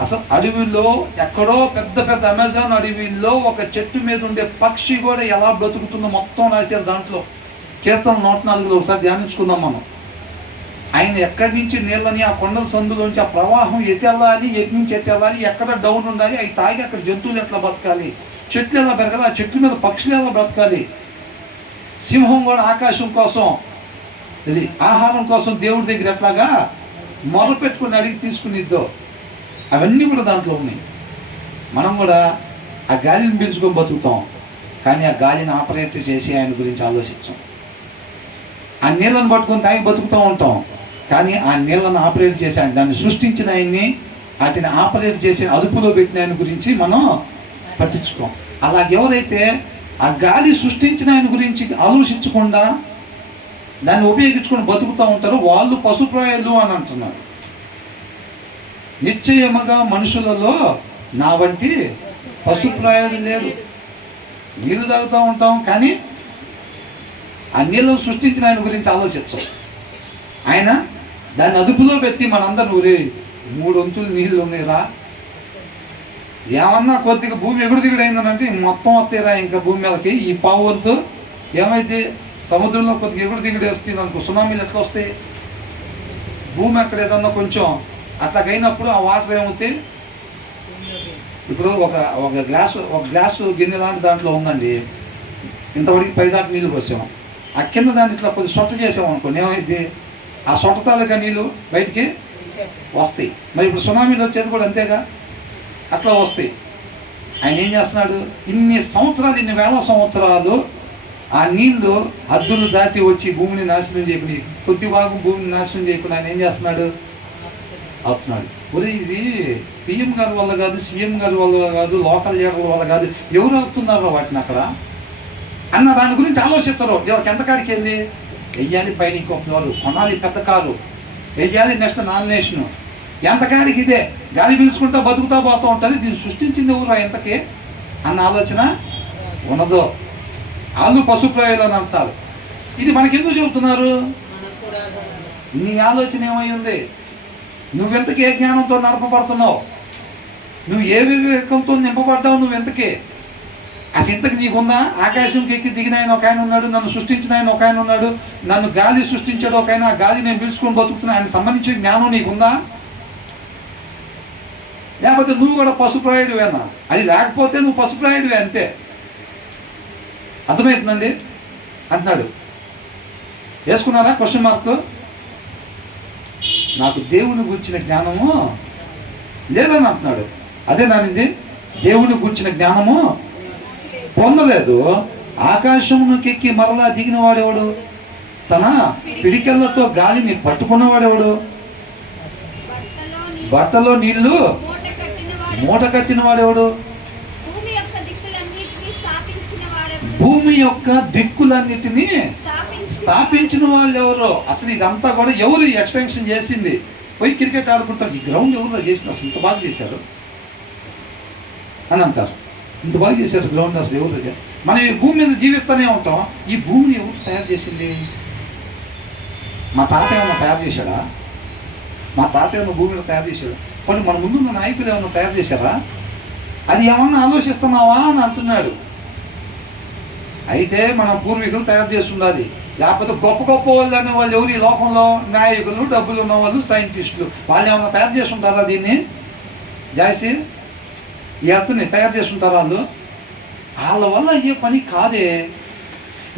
అసలు అడవిలో ఎక్కడో పెద్ద అమెజాన్ అడవిలో ఒక చెట్టు మీద ఉండే పక్షి కూడా ఎలా బ్రతుకుతుందో మొత్తం రాశారు దాంట్లో. కీర్తన 104లో ఒకసారి ధ్యానించుకుందాం మనం. ఆయన ఎక్కడి నుంచి నీళ్ళని, ఆ కొండల సందులోంచి ఆ ప్రవాహం ఎటు వెళ్ళాలి, ఎటు నుంచి ఎటు వెళ్ళాలి, ఎక్కడ డౌన్ ఉండాలి, అవి తాగి అక్కడ జంతువులు ఎట్లా బతకాలి, చెట్లు ఎలా పెరగాలి, ఆ చెట్ల మీద పక్షులు ఎలా బ్రతకాలి, సింహం కూడా ఆకాశం కోసం, ఇది ఆహారం కోసం దేవుడి దగ్గర ఎట్లాగా మొదలు పెట్టుకుని అడిగి తీసుకునిద్దో, అవన్నీ కూడా దాంట్లో ఉన్నాయి. మనం కూడా ఆ గాలిని పీల్చుకొని బతుకుతాం, కానీ ఆ గాలిని ఆపరేట్ చేసి ఆయన గురించి ఆలోచించాం. ఆ నీళ్ళను పట్టుకొని తాగి బతుకుతూ ఉంటాం, కానీ ఆ నీళ్ళను ఆపరేట్ చేసి ఆయన, దాన్ని సృష్టించిన ఆయన్ని, వాటిని ఆపరేట్ చేసి అదుపులో పెట్టిన ఆయన గురించి మనం పట్టించుకోం. అలాగెవరైతే ఆ గాలి సృష్టించిన ఆయన గురించి ఆలోచించకుండా దాన్ని ఉపయోగించుకొని బతుకుతూ ఉంటారో వాళ్ళు పశుప్రాయులు అని అంటున్నారు. నిశ్చయముగా మనుషులలో నా వంటి పశుప్రాయులు లేరు. నీళ్ళు తాగుతూ ఉంటాం, కానీ ఆ నీళ్ళను సృష్టించిన ఆయన గురించి ఆలోచించం. ఆయన దాన్ని అదుపులో పెట్టి మనందరూ, ఊరే 3 వంతులు నీళ్ళు ఉన్నాయిరా, ఏమన్నా కొద్దిగా భూమి ఎగుడు దిగుడు అయిందనంటే మొత్తం వస్తాయిరా ఇంకా భూమి మీదకి. ఈ పావు వంతు ఏమైతే సముద్రంలో కొద్దిగా ఎగుడు దిగుడు వస్తుంది అనుకో, సునామీలు ఎట్లా వస్తాయి? భూమి అక్కడ ఏదన్నా కొంచెం అట్లాగైనప్పుడు ఆ వాటర్ ఏమవుతాయి? ఇప్పుడు ఒక గ్లాసు గిన్నె లాంటి దాంట్లో ఉందండి, ఇంతవరకు పైదాకా నీళ్ళు పోసాము. ఆ కింద దాన్ని ఇట్లా కొద్ది సొట్ట చేసాము అనుకోండి, ఏమైంది? ఆ సొట్ట తాలూకా నీళ్ళు బయటికి వస్తాయి. మరి ఇప్పుడు సునామీలు వచ్చేది కూడా అంతేగా, అట్లా వస్తాయి. ఆయన ఏం చేస్తున్నాడు? ఇన్ని సంవత్సరాలు, ఇన్ని వేల సంవత్సరాలు ఆ నీళ్లు హద్దులు దాటి వచ్చి భూమిని నాశనం చేయకుండా, కొద్ది భాగం భూమిని నాశనం చేయకుండా ఆయన ఏం చేస్తున్నాడు? అవుతున్నాడు. ఒరే, ఇది పిఎం గారి వల్ల కాదు, సీఎం గారి వల్ల కాదు, లోకల్ లీడర్ల వల్ల కాదు, ఎవరు అవుతున్నారో వాటిని అక్కడ అన్న దాని గురించి ఆలోచిస్తారు. వీళ్ళకి ఎంత కాడికి వెళ్ళి వెయ్యాలి, పైన ఇంకో ఫ్లోరు కొనాలి, పెద్ద కారు వెయ్యాలి, నెక్స్ట్ నామినేషను, ఎంతకాడికి ఇదే గాలి పీల్చుకుంటా బతుకుతా పోతూ ఉంటుంది. దీన్ని సృష్టించింది ఎవరు ఎంతకి అన్న ఆలోచన ఉన్నదో. వాళ్ళు పశుప్రాయులు అని అంటారు. ఇది మనకెందుకు చెబుతున్నారు? నీ ఆలోచన ఏమై ఉంది? నువ్వెంతకి ఏ జ్ఞానంతో నడపబడుతున్నావు? నువ్వు ఏ వివేకంతో నింపబడ్డావు? నువ్వెంతకి అసలు ఇంతకు నీకుందా? ఆకాశంకి ఎక్కి దిగిన ఆయన ఒక ఆయన ఉన్నాడు, నన్ను సృష్టించిన ఆయన ఒక ఆయన ఉన్నాడు, నన్ను గాలి సృష్టించాడు ఒక ఆయన, ఆ గాలి నేను పిలుచుకొని బతుకుతున్నా, ఆయన సంబంధించిన జ్ఞానం నీకుందా? లేకపోతే నువ్వు కూడా పశుప్రాయుడివేనా? అది లేకపోతే నువ్వు పశుప్రాయుడివే, అంతే. అర్థమవుతుందండి అంటున్నాడు. వేసుకున్నారా క్వశ్చన్ మార్క్? నాకు దేవుని గురించిన జ్ఞానము లేదని అంటున్నాడు. అదే నానింది, దేవుని గురించిన జ్ఞానము పొందలేదు. ఆకాశంలోకి ఎక్కి మరలా దిగిన వాడెవడు? తన పిడికెళ్లతో గాలిని పట్టుకున్నవాడెవడు? బట్టలో నీళ్లు మూట కట్టిన వాడెవడు? భూమి యొక్క దిక్కులన్నిటినీ స్థాపించిన వాళ్ళు ఎవరు? అసలు ఇదంతా కూడా ఎవరు ఎక్స్టెన్షన్ చేసింది? పోయి క్రికెట్ ఆడుకుంటారు, ఈ గ్రౌండ్ ఎవరు చేసింది? అసలు ఇంత బాగా చేశారు అని అంటారు. ఇంత బాగా చేశారు గ్రౌండ్, అసలు ఎవరు? మనం ఈ భూమి మీద జీవిస్తూనే ఉంటాం. ఈ భూమిని ఎవరు తయారు చేసింది? మా తాత ఏమన్నా తయారు చేశాడా? మా తాత ఏమన్నా భూమిలో తయారు చేశాడు? కొన్ని మన ముందున్న నాయకులు ఏమన్నా తయారు చేశారా? అది ఏమన్నా ఆలోచిస్తున్నావా అని అంటున్నాడు. అయితే మన పూర్వీకులు తయారు చేస్తుండాలి. లేకపోతే గొప్ప గొప్ప వాళ్ళు అనే వాళ్ళు ఎవరు ఈ లోకంలో? నాయకులు, డబ్బులు ఉన్న వాళ్ళు, సైంటిస్టులు. వాళ్ళు ఏమన్నా తయారు చేస్తుంటారా? దీన్ని జాయిసి ఈ అర్థని తయారు చేస్తుంటారా వాళ్ళు? వాళ్ళ వల్ల అయ్యే పని కాదే.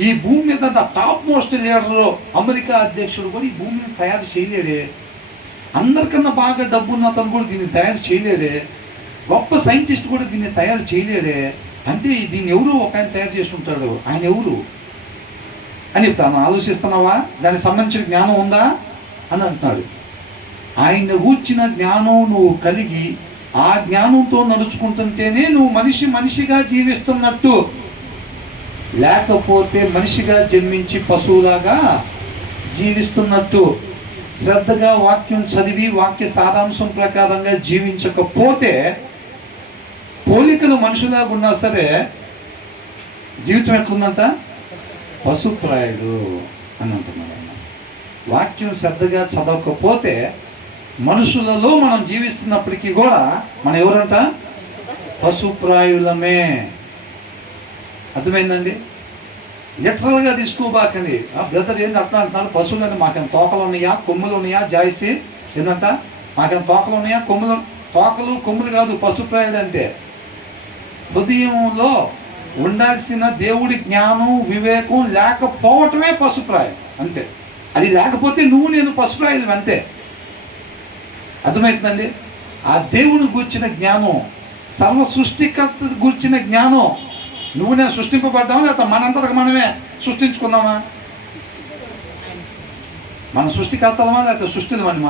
ఈ భూమి మీద టాప్ మోస్ట్ లీడరు, అమెరికా అధ్యక్షుడు కూడా ఈ భూమిని తయారు చేయలేడే. అందరికన్నా బాగా డబ్బున్న అతను కూడా దీన్ని తయారు చేయలేడే. గొప్ప సైంటిస్ట్ కూడా దీన్ని తయారు చేయలేడే. అంటే దీన్ని ఎవరు ఒక ఆయన తయారు చేసి ఉంటాడు, ఆయన ఎవరు అని ఇప్పుడు ఆలోచిస్తున్నావా? దానికి సంబంధించిన జ్ఞానం ఉందా అని అంటున్నాడు. ఆయన కూర్చిన జ్ఞానం నువ్వు కలిగి ఆ జ్ఞానంతో నడుచుకుంటుంటేనే నువ్వు మనిషిగా జీవిస్తున్నట్టు. లేకపోతే మనిషిగా జన్మించి పశువులాగా జీవిస్తున్నట్టు. శ్రద్ధగా వాక్యం చదివి వాక్య సారాంశం ప్రకారంగా జీవించకపోతే, పోలికలు మనుషులాగా ఉన్నా సరే జీవితం ఎట్లుందంట? పశుప్రాయుడు అని అంటున్నాడు ఆయన. వాక్యం శ్రద్ధగా చదవకపోతే మనుషులలో మనం జీవిస్తున్నప్పటికీ కూడా మనం ఎవరంట? పశుప్రాయులమే. అర్థమైందండి? లిటరల్గా తీసుకోబాకండి. బ్రదర్ ఏంటి అట్లా అంటున్నాడు? పశువులని మాకేం తోకలు ఉన్నాయా, కొమ్ములు ఉన్నాయా? జాయిసి ఏంటంట? మాకేం తోకలు ఉన్నాయా, కొమ్ములు? తోకలు కొమ్ములు కాదు పశుప్రాయుడు అంటే. హృదయంలో ఉండాల్సిన దేవుడి జ్ఞానం, వివేకం లేకపోవటమే పశుప్రాయం, అంతే. అది లేకపోతే నువ్వు నేను పశుప్రాయులు, అంతే. అర్థమవుతుందండి? ఆ దేవుని గూర్చిన జ్ఞానం, సర్వ సృష్టికర్త గూర్చిన జ్ఞానం. నువ్వు నేను సృష్టింపబడ్డామా లేకపోతే మనంతటకు మనమే సృష్టించుకుందామా? మన సృష్టికర్తలమా లేకపోతే సృష్టిలమని?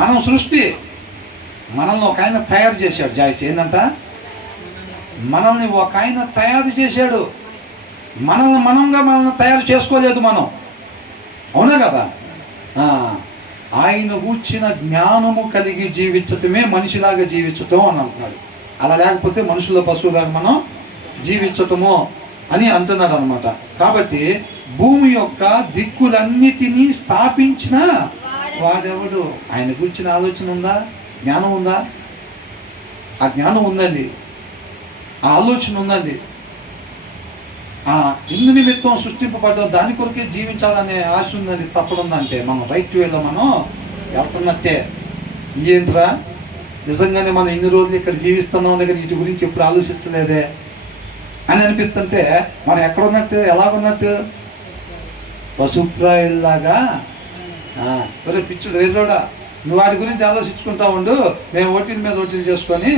మనం సృష్టి. మనల్ని ఒక ఆయన తయారు చేశాడు. జాయిస్ ఏంటంట? మనల్ని ఒక ఆయన తయారు చేశాడు. మనల్ని తయారు చేసుకోలేదు మనం, అవునా కదా? ఆయన కూర్చిన జ్ఞానము కలిగి జీవించటమే మనిషిలాగా జీవించటం అని అంటున్నాడు. అలా లేకపోతే మనుషుల పశువులాగా మనం జీవించటము అని అంటున్నాడు అనమాట. కాబట్టి భూమి యొక్క దిక్కులన్నిటినీ స్థాపించిన వాడెవడు? ఆయన గురించిన ఆలోచన ఉందా? జ్ఞానం ఉందా? ఆ జ్ఞానం ఉందండి, ఆ ఆలోచన ఉందండి. ఇందు నిమిత్తం సృష్టింపబడ్డాం, దాని కొరకే జీవించాలనే ఆశ ఉందండి. తప్పడుందంటే మనం రైట్ వేలో మనం వెళ్తున్నట్టే. ఏంట్రా నిజంగానే మనం ఇన్ని రోజులు ఇక్కడ జీవిస్తున్నాం దగ్గర వీటి గురించి ఎప్పుడు ఆలోచించలేదే అని అనిపిస్తుంటే మనం ఎక్కడ ఉన్నట్టు, ఎలాగున్నట్టు? పశుప్రాయుల్లాగా. ఒరే పిచ్చుడు ఎదురోడా, నువ్వు వాటి గురించి ఆలోచించుకుంటా ఉండు, మేము ఓటీల మీద ఓటీలు చేసుకొని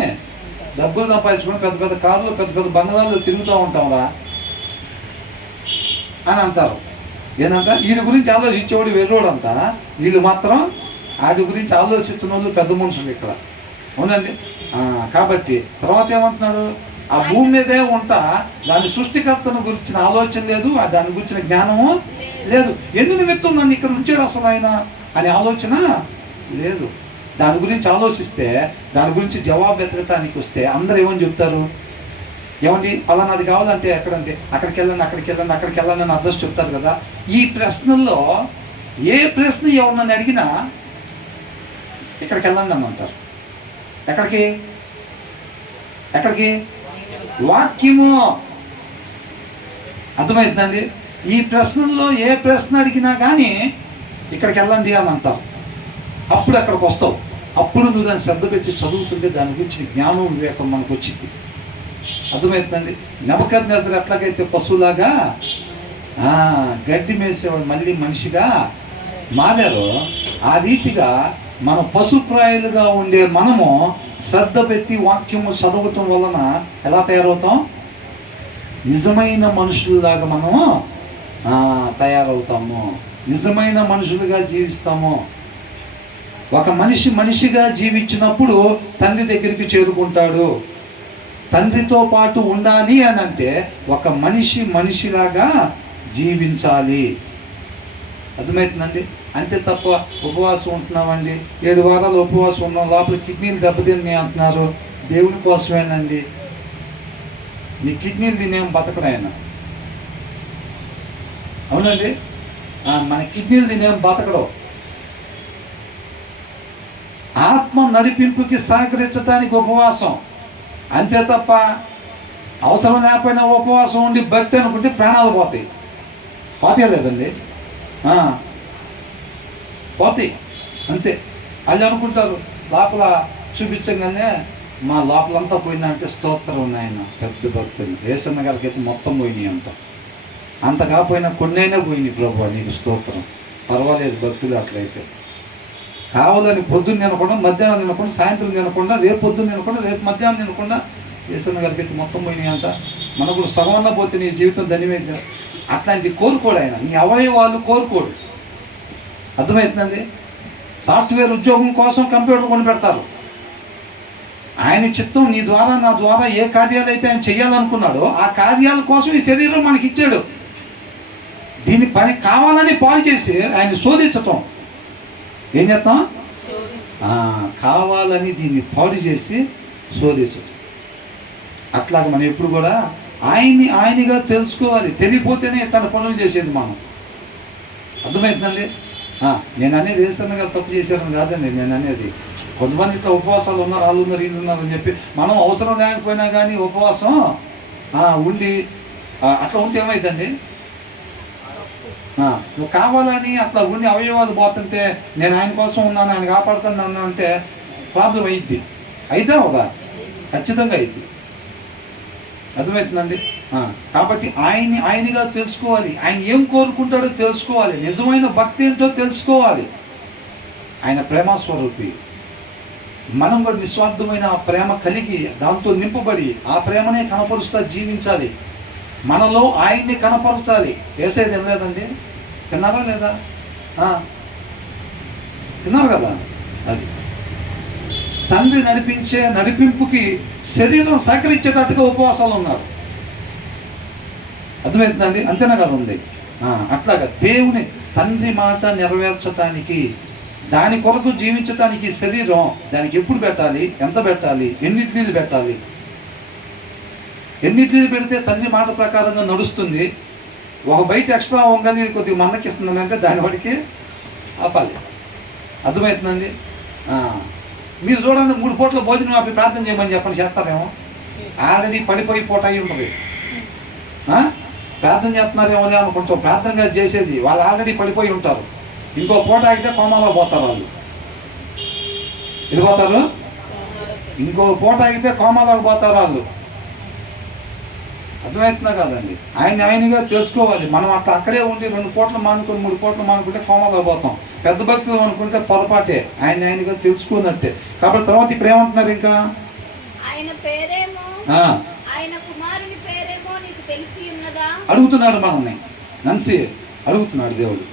డబ్బులు సంపాదించుకొని పెద్ద పెద్ద కార్లు పెద్ద పెద్ద బంగ్లాల్లో తిరుగుతూ ఉంటాంరా అని అంటారు. ఏంటంట? వీడి గురించి ఆలోచించేవాడు వెర్రోడంట, వీళ్ళు మాత్రం వాటి గురించి ఆలోచించిన వాళ్ళు పెద్ద మనుషులు ఇక్కడ. అవునండి. కాబట్టి తర్వాత ఏమంటున్నాడు? ఆ భూమి మీదే ఉంటా దాని సృష్టికర్తను గురించిన ఆలోచన లేదు, దాని గురించిన జ్ఞానము లేదు. ఎందుకు నిమిత్తం నన్ను ఇక్కడ ఉంచాడు అసలు ఆయన అనే ఆలోచన లేదు. దాని గురించి ఆలోచిస్తే, దాని గురించి జవాబు వెతకటానికి వస్తే అందరూ ఏమని చెప్తారు? ఏమండి పలానాది కావాలంటే ఎక్కడంటే అక్కడికి వెళ్ళండి, అక్కడికి వెళ్ళండి, అక్కడికి వెళ్ళండి అని అడ్రస్ చెప్తారు కదా. ఈ ప్రశ్నల్లో ఏ ప్రశ్న ఎవరినన్ను అడిగినా ఇక్కడికి వెళ్ళండి అని అంటారు. ఎక్కడికి? ఎక్కడికి? వాక్యము. అర్థమవుతుందండి? ఈ ప్రశ్నల్లో ఏ ప్రశ్న అడిగినా కానీ ఇక్కడికి వెళ్ళండి అని అంటారు. అప్పుడు అక్కడికి వస్తావు. అప్పుడు నువ్వు దాన్ని శ్రద్ధ పెట్టి చదువుతుంటే దాని గురించి జ్ఞానం వివేకం మనకు వచ్చింది. అర్థమవుతుందండి? నెబుకద్నెజరు ఎట్లాగైతే పశువులాగా గడ్డి మేసేవాడు మళ్ళీ మనిషిగా మారారో, ఆ రీతిగా మన పశుప్రాయులుగా ఉండే మనము శ్రద్ధ పెట్టి వాక్యము చదవటం వలన ఎలా తయారవుతాం? నిజమైన మనుషుల్లాగా మనము తయారవుతాము, నిజమైన మనుషులుగా జీవిస్తాము. ఒక మనిషి మనిషిగా జీవించినప్పుడు తండ్రి దగ్గరికి చేరుకుంటాడు. తండ్రితో పాటు ఉండాలి అని అంటే ఒక మనిషి మనిషిలాగా జీవించాలి. అర్థమవుతుందండి? అంతే తప్ప ఉపవాసం ఉంటున్నామండి, 7 వారాలు ఉపవాసం ఉన్నాం, లోపల కిడ్నీలు దెబ్బతిన్నాయి అంటున్నారు. దేవుని కోసమేనండి. నీ కిడ్నీలు తినేం బతకడు ఆయన. అవునండి, మన కిడ్నీలు తినేం బతకడు. ఆత్మ నడిపింపుకి సహకరించడానికి ఉపవాసం, అంతే తప్ప అవసరం లేకపోయినా ఉపవాసం ఉండి భక్తి అనుకుంటే ప్రాణాలు పోతాయి. పోతాయి లేదండి? పోతాయి అంతే. వాళ్ళు అనుకుంటారు లోపల చూపించగానే మా లోపలంతా పోయినా అంటే స్తోత్రం ఉన్నాయన్న పెద్ద భక్తులు. రేసన్న గారికి అయితే మొత్తం పోయినాయి అంట. అంత కాకపోయినా కొన్నైనా పోయినాయి ప్రభు నీకు స్తోత్రం. పర్వాలేదు భక్తులు అట్లయితే. కావాలని పొద్దున్న తినకుండా, మధ్యాహ్నం తినకుండా, సాయంత్రం తినకుండా, రేపు పొద్దున్న తినకుండా, రేపు మధ్యాహ్నం తినకుండా యేసన్న గారికి అయితే మొత్తం పోయినాయి అంట. మనకు కూడా సగమన్నా పోతే నీ జీవితం ధన్యమైంది. అట్లాంటి కోరుకోడు ఆయన, నీ అవయవాలు కోరుకోడు. అర్థమవుతుందండి? సాఫ్ట్వేర్ ఉద్యోగం కోసం కంప్యూటర్ కొని పెడతారు. ఆయన చిత్తం నీ ద్వారా నా ద్వారా ఏ కార్యాలు అయితే ఆయన చెయ్యాలనుకున్నాడో ఆ కార్యాల కోసం ఈ శరీరం మనకి ఇచ్చాడు. దీని పని కావాలని పాడు చేసి ఆయన శోధించటం. ఏం చేస్తాం? కావాలని దీన్ని పాడు చేసి శోధించటం. అట్లాగా మనం ఎప్పుడు కూడా ఆయనగా తెలుసుకోవాలి. తెలియపోతేనే తన పనులు చేసేది మనం. అర్థమవుతుందండి? నేను అనేది యేసన్న గారు తప్పు చేశారని కాదండి. నేను అనేది కొంతమంది ఇట్లా ఉపవాసాలు ఉన్నారు, వాళ్ళు ఉన్నారు, వీళ్ళు ఉన్నారు అని చెప్పి మనం అవసరం లేకపోయినా కానీ ఉపవాసం ఉండి అట్లా ఉంటే ఏమైందండి? నువ్వు కావాలని అట్లా ఉండి అవయవాలు పోతుంటే నేను ఆయన కోసం ఉన్నాను, ఆయన కాపాడుతున్నాను అంటే ప్రాబ్లం అయ్యిద్ది. అయితే అవుదా? ఖచ్చితంగా అయ్యిద్ది. అర్థమవుతుందండి? కాబట్టి ఆయనగా తెలుసుకోవాలి. ఆయన ఏం కోరుకుంటాడో తెలుసుకోవాలి. నిజమైన భక్తి ఏంటో తెలుసుకోవాలి. ఆయన ప్రేమస్వరూపి. మనం కూడా నిస్వార్థమైన ప్రేమ కలిగి దాంతో నింపబడి ఆ ప్రేమనే కనపరుస్తూ జీవించాలి. మనలో ఆయన్ని కనపరచాలి. యేసయ్య తినలేదండి? తిన్నారా లేదా? తిన్నారు కదా. అది తండ్రి నడిపించే నడిపింపుకి శరీరం సహకరించేటట్టుగా ఉపవాసాలు ఉన్నారు. అర్థమవుతుందండి? అంతేనా కదా ఉంది. అట్లాగా దేవుని తండ్రి మాట నెరవేర్చడానికి, దాని కొరకు జీవించడానికి శరీరం దానికి ఎప్పుడు పెట్టాలి, ఎంత పెట్టాలి, ఎన్నిటిని పెట్టాలి, ఎన్నిటిని పెడితే తండ్రి మాట ప్రకారంగా నడుస్తుంది. ఒక బయట ఎక్స్ట్రా వంగని కొద్దిగా మందకిస్తుందంటే దాని వాడికి ఆపాలి. అర్థమవుతుందండి? మీరు చూడండి, 3 పూట్ల భోజనం ఆపి ప్రార్థన చేయమని చెప్పండి, చేస్తారేమో? ఆల్రెడీ పడిపోయి పూట అయి ఉంటుంది. ప్రార్థన చేస్తున్నారేమో అనుకుంటాం. ప్రార్థనగా చేసేది వాళ్ళు ఆల్రెడీ పడిపోయి ఉంటారు. ఇంకో పూట ఆగితే కోమాలో పోతారు వాళ్ళు. వెళ్ళిపోతారు. ఇంకో పూట ఆగితే కోమాలోకి పోతారు వాళ్ళు. అర్థమవుతున్నా కాదండి. ఆయనగా తెలుసుకోవాలి. మనం అట్లా అక్కడే ఉండి 2 పూటలు మానుకొని 3 పూటలు మానుకుంటే కోమాలో పోతాం. పెద్ద భక్తులు అనుకుంటే పొరపాటే. ఆయనగా తెలుసుకున్నట్టే. కాబట్టి తర్వాత ఇక్కడ ఏమంటున్నారు ఇంకా, ఆయన పేరేమో ఆ, ఆయన కుమారుని పేరేమో నీకు తెలిసి ఉన్నదా? అడుగుతున్నాడు మనల్ని. నన్సి అడుగుతున్నాడు దేవుడు.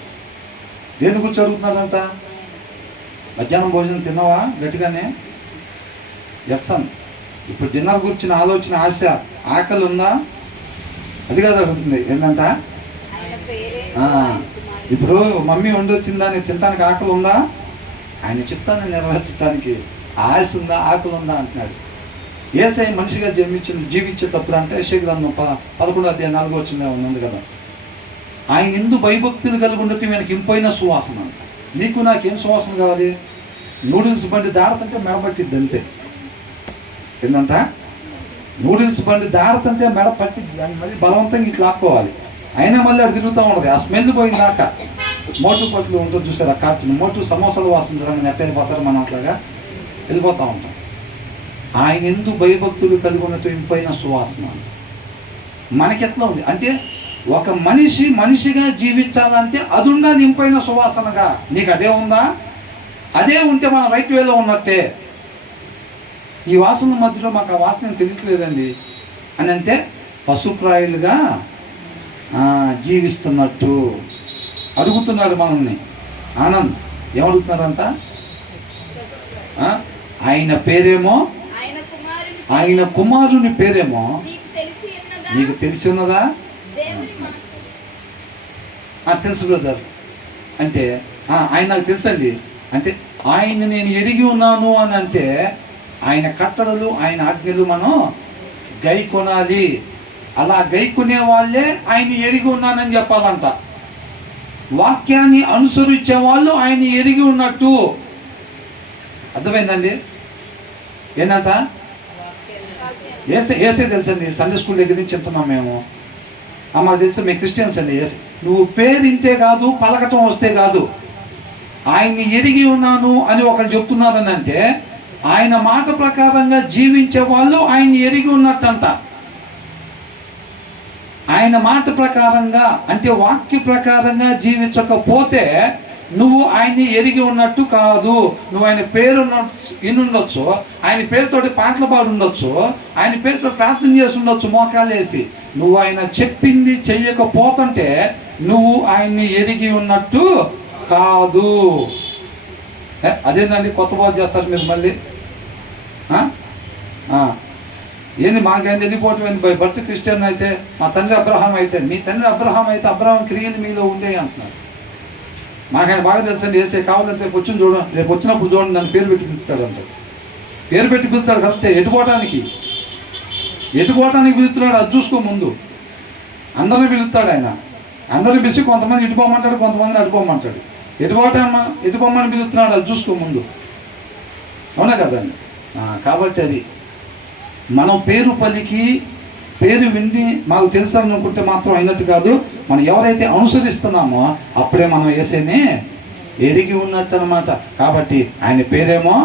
దేని గురించి అడుగుతున్నాడంట? మధ్యాహ్నం భోజనం తిన్నావా గట్టిగానే? ఎస్సన్. ఇప్పుడు డిన్నర్ గురించిన ఆలోచన, ఆశ, ఆకలి ఉందా? అది కాదు అడుగుతుంది. ఏంటంట? ఆయన పేరేమో ఆ, ఆయన కుమారుని. ఇప్పుడు మమ్మీ వండొచ్చిందాన్ని తినడానికి ఆకలి ఉందా? ఆయన చిత్తాన్ని నెరవేర్చడానికి ఆశ ఉందా, ఆకలి ఉందా అంటున్నాడు. యేసయ్య మనిషిగా జీవించేటప్పుడు అంటే యెషయా గ్రంథం 11:4 ఉంది కదా, ఆయన ఎందు భయభక్తులు కలిగి ఉండటం ఆయనకి ఇంపైన సువాసన అంట. నీకు నాకేం సువాసన కావాలి? నూడిల్స్ బండి దాడుతుంటే మెడపట్టిద్ది అంతే. ఏంటంట? నూడిల్స్ బండి దాడుతుంటే మెడ పట్టిద్ది, దాన్ని మళ్ళీ బలవంతంగా ఇట్లా ఆపుకోవాలి. అయినా మళ్ళీ అది తిరుగుతూ ఉండదు. ఆ స్మెల్ పోయిందాక మోటు పట్లు ఉంటుంది చూసారు, ఆ కార్టూన్ మోటు సమోసాలు వాసన చూడండి, నెట్ వెళ్ళిపోతారు, మనం అట్లాగా వెళ్ళిపోతూ ఉంటాం. ఆయన ఎందు భయభక్తులు కలిగి ఉన్నట్టు ఇంపైన సువాసన. మనకెట్లా ఉంది అంటే, ఒక మనిషి మనిషిగా జీవించాలంటే అది ఉండాలి ఇంపైన సువాసనగా. నీకు అదే ఉందా? అదే ఉంటే మనం రైట్ వేలో ఉన్నట్టే. ఈ వాసన మధ్యలో మాకు ఆ వాసన తెలియట్లేదండి అని అంటే పశుప్రాయులుగా జీవిస్తున్నట్టు అడుగుతున్నాడు మనల్ని. ఆనంద్ ఏమడుగుతున్నారంట? ఆయన పేరేమో, ఆయన కుమారుని పేరేమో నీకు తెలిసి ఉన్నదా? తెలుసు బ్రదర్ అంటే ఆయన నాకు తెలుసండి అంటే, ఆయన నేను ఎరిగి ఉన్నాను అని అంటే ఆయన కట్టడలు, ఆయన ఆజ్ఞలు మనం గై కొనాలి. అలా గై కొనే వాళ్ళే ఆయన ఎరిగి ఉన్నానని చెప్పాలంట. వాక్యాన్ని అనుసరించే వాళ్ళు ఆయన ఎరిగి ఉన్నట్టు. అర్థమైందండి? ఏంటంట? ఏసే తెలుసండి. సండే స్కూల్ దగ్గర నుంచి చెప్తున్నాం మేము. మాకు తెలుసు మేము క్రిస్టియన్స్ అండి. ఏసే నువ్వు పేరు ఇంతే కాదు, పలకటం వస్తే కాదు, ఆయన్ని ఎరిగి ఉన్నాను అని ఒకరు చెప్తున్నారని అంటే ఆయన మాట ప్రకారంగా జీవించే వాళ్ళు ఆయన్ని ఎరిగి ఉన్నట్టంట. ఆయన మాట ప్రకారంగా అంటే వాక్య ప్రకారంగా జీవించకపోతే నువ్వు ఆయన్ని ఎరిగి ఉన్నట్టు కాదు. నువ్వు ఆయన పేరు వినుండొచ్చు, ఆయన పేరుతోటి పాటలు పాడి ఉండొచ్చు, ఆయన పేరుతో ప్రార్థన చేసి ఉండొచ్చు మోకాలేసి. నువ్వు ఆయన చెప్పింది చెయ్యకపోతుంటే నువ్వు ఆయన్ని ఎరిగి ఉన్నట్టు కాదు. అదేందండి కొత్త బాధ చేస్తారు మీరు మళ్ళీ. ఏంది మాకేంది వెళ్ళిపోవటం ఏంది? బై బర్త్ క్రిస్టియన్ అయితే మా తండ్రి అబ్రహాం అయితే, మీ తండ్రి అబ్రహాం అయితే అబ్రహాం క్రియలు మీలో ఉండే అంటున్నారు. మాకైనా బాగా తెలుసండి. వేసే కావాలంటే రేపు వచ్చిన చూడండి, రేపు వచ్చినప్పుడు చూడండి నన్ను పేరు పెట్టి పిలుస్తాడు అంట. పేరు పెట్టి పిలుస్తాడు కరెక్టే. ఎటుపోవటానికి పిలుస్తున్నాడు, అది చూసుకో ముందు. అందరిని పిలుస్తాడు ఆయన. అందరిని పిలిచి కొంతమంది ఇటుపోమంటాడు, కొంతమందిని అటుపోమంటాడు. ఎటుపోమని పిలుస్తున్నాడు, అది చూసుకో ముందు. అవునా కదండి? కాబట్టి అది మనం పేరు పలికి పేరు విని మాకు తెలుసు అనుకుంటే మాత్రం అయినట్టు కాదు. మనం ఎవరైతే అనుసరిస్తున్నామో అప్పుడే మనం యేసేనే ఎరిగి ఉన్నట్టు అనమాట. కాబట్టి ఆయన పేరేమో,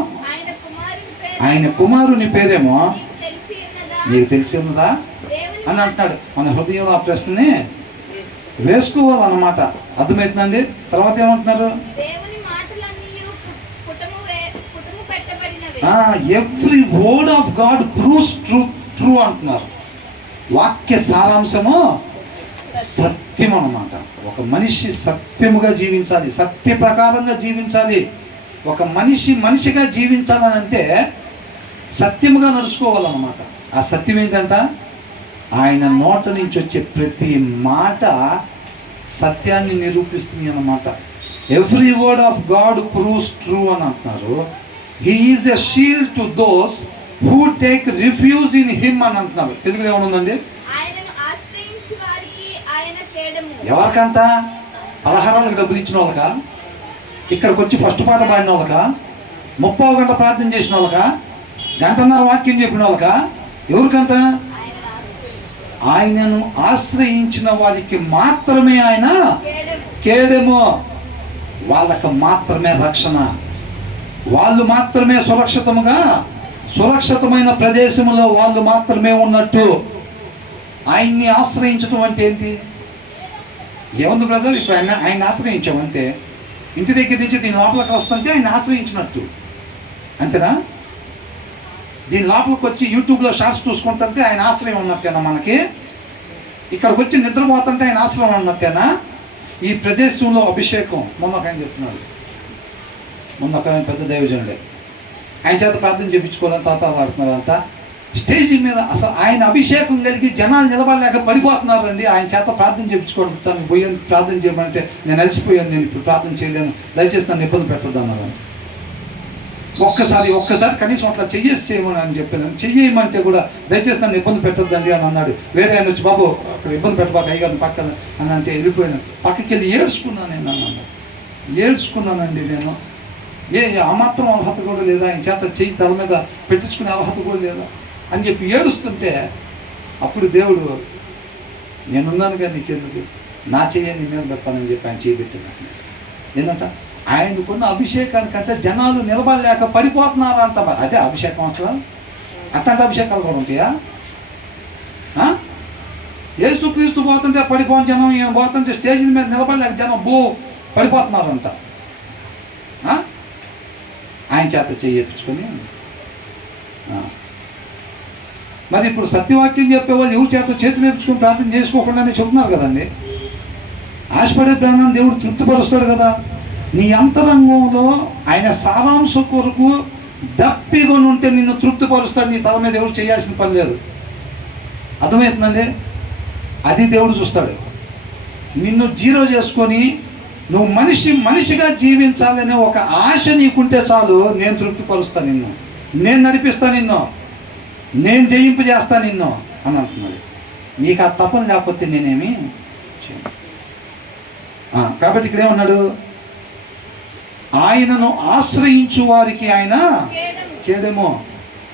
ఆయన కుమారుని పేరేమో నీకు తెలిసి ఉన్నదా అని అంటున్నాడు. మన హృదయంలో ఆ ప్రశ్నని వేసుకోవాలన్నమాట. అర్థమవుతుందండి? తర్వాత ఏమంటున్నారు? Every word of God proves true అంటున్నారు. వాక్య సారాంశము సత్యం అన్నమాట. ఒక మనిషి సత్యముగా జీవించాలి, సత్య ప్రకారంగా జీవించాలి. ఒక మనిషిగా జీవించాలని అంటే సత్యముగా నడుచుకోవాలన్నమాట. ఆ సత్యం ఏంటంట? ఆయన నోట నుంచి వచ్చే ప్రతి మాట సత్యాన్ని నిరూపిస్తుంది అన్నమాట. Every word of God proves true అని అంటున్నారు. He is a shield to those who take refuse in him అని అంటున్నారు. తెలుగులో ఏమనుందండి? ఎవరికంట? పలహారాలకు డబ్బులు ఇచ్చిన వాళ్ళక, ఇక్కడికి వచ్చి ఫస్ట్ పాట పాడిన వాళ్ళక, 30 గంట ప్రార్థన చేసిన వాళ్ళక, 1.5 గంట వాక్యం చెప్పిన వాళ్ళక, ఎవరికంట? ఆయనను ఆశ్రయించిన వారికి మాత్రమే ఆయన కేడెమో. వాళ్ళకు మాత్రమే రక్షణ, వాళ్ళు మాత్రమే సురక్షితమైన ప్రదేశంలో వాళ్ళు మాత్రమే ఉన్నట్టు. ఆయన్ని ఆశ్రయించడం అంటే ఏంటి? ఏముంది బ్రదర్, ఇప్పుడు ఆయన ఆశ్రయించాం అంతే. ఇంటి దగ్గర నుంచి దీని లోపలికి వస్తుంటే ఆయన ఆశ్రయించినట్టు అంతేనా? దీని లోపలికి వచ్చి యూట్యూబ్లో షార్ట్స్ చూసుకుంటుంటే ఆయన ఆశ్రయం ఉన్నట్టేనా? మనకి ఇక్కడికి వచ్చి నిద్రపోతుంటే ఆయన ఆశ్రయం ఉన్నట్టేనా? ఈ ప్రదేశంలో అభిషేకం మొన్న ఒక ఆయన చెప్తున్నాడు, మొన్న ఒక ఆయన పెద్ద దైవజనుడే, ఆయన చేత ప్రార్థన చేయించుకోవాలని తాతాలు ఆడుతున్నారంతా స్టేజీ మీద. అసలు ఆయన అభిషేకం కలిగి జనాలు నిలబడలేక పడిపోతున్నారండి. ఆయన చేత ప్రార్థన చేయించుకోవడం, తను పోయాను ప్రార్థన చేయమంటే నేను అలసిపోయాను, నేను ఇప్పుడు ప్రార్థన చేయలేను, దయచేసి నన్ను ఇబ్బంది పెట్టద్దు అన్నారు. ఒక్కసారి కనీసం అట్లా చేయమని అని చెప్పాను. చెయ్యమంటే కూడా దయచేసి నన్ను ఇబ్బంది పెట్టద్దండి అని అన్నాడు. వేరే ఆయన వచ్చి బాబు అక్కడ ఇబ్బంది పెట్టబాక అయ్యారు పక్కన అని అంటే వెళ్ళిపోయాను. పక్కకి వెళ్ళి ఏడ్చుకున్నాను నేను అన్నాను. ఏడ్చుకున్నానండి నేను. ఆ మాత్రం అర్హత కూడా లేదా? ఆయన చేత చెయ్యి తల మీద పెట్టించుకునే అర్హత కూడా లేదా అని చెప్పి ఏడుస్తుంటే అప్పుడు దేవుడు నేనున్నాను కానీ నీకెందుకు, నా చెయ్యి నీ మీద పెడతానని చెప్పి ఆయన చేయి పెట్టినాను. ఏంటంట ఆయనకున్న అభిషేకానికంటే జనాలు నిలబడలేక పడిపోతున్నారు అంట. అదే అభిషేకం అసలు. అట్లాంటి అభిషేకాలు కూడా ఉంటాయా? యేసుక్రీస్తు పోతుంటే పడిపోని జనం, ఈయన పోతుంటే స్టేజ్ మీద నిలబడలేక జనం పడిపోతున్నారంట. ఆయన చేత చేయించుకొని మరి ఇప్పుడు సత్యవాక్యం చెప్పేవాళ్ళు ఎవరి చేత చేతులు నేర్చుకుని ప్రార్థన చేసుకోకుండానే చెబుతున్నారు కదండి. ఆశపడే ప్రాణాన్ని దేవుడు తృప్తిపరుస్తాడు కదా. నీ అంతరంగంలో ఆయన సారాంశం కొరకు దప్పికొని ఉంటే నిన్ను తృప్తిపరుస్తాడు. నీ తల మీద ఎవరు చేయాల్సిన పని లేదు. అర్థమవుతుందండి? అది దేవుడు చూస్తాడు. నిన్ను జీరో చేసుకొని నువ్వు మనిషిగా జీవించాలనే ఒక ఆశ నీకుంటే చాలు, నేను తృప్తిపరుస్తాను నిన్ను, నేను నడిపిస్తాను నిన్ను, నేను జయింపు చేస్తాను నిన్ను అని అంటున్నాడు. నీకు ఆ తపన లేకపోతే నేనేమి చేయను. కాబట్టి ఇక్కడ ఏమన్నాడు? ఆయనను ఆశ్రయించు వారికి ఆయన కేడెము.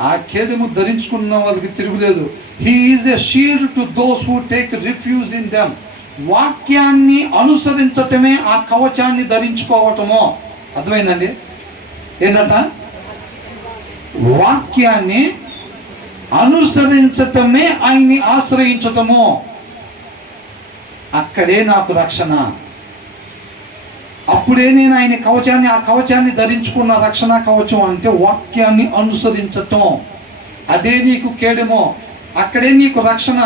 ఆ కేడెము ధరించుకున్న వాళ్ళకి తిరుగులేదు. He is a shield to those who take refuse in them. వాక్యాన్ని అనుసరించటమే ఆ కవచాన్ని ధరించుకోవటము. అర్థమైందండి? ఏంటంట? వాక్యాన్ని అనుసరించటమే ఆయన్ని ఆశ్రయించటము. అక్కడే నాకు రక్షణ. అప్పుడే నేను ఆయన కవచాన్ని, ఆ కవచాన్ని ధరించుకున్న రక్షణ కవచం అంటే వాక్యాన్ని అనుసరించటం. అదే నీకు కేడెమో, అక్కడే నీకు రక్షణ.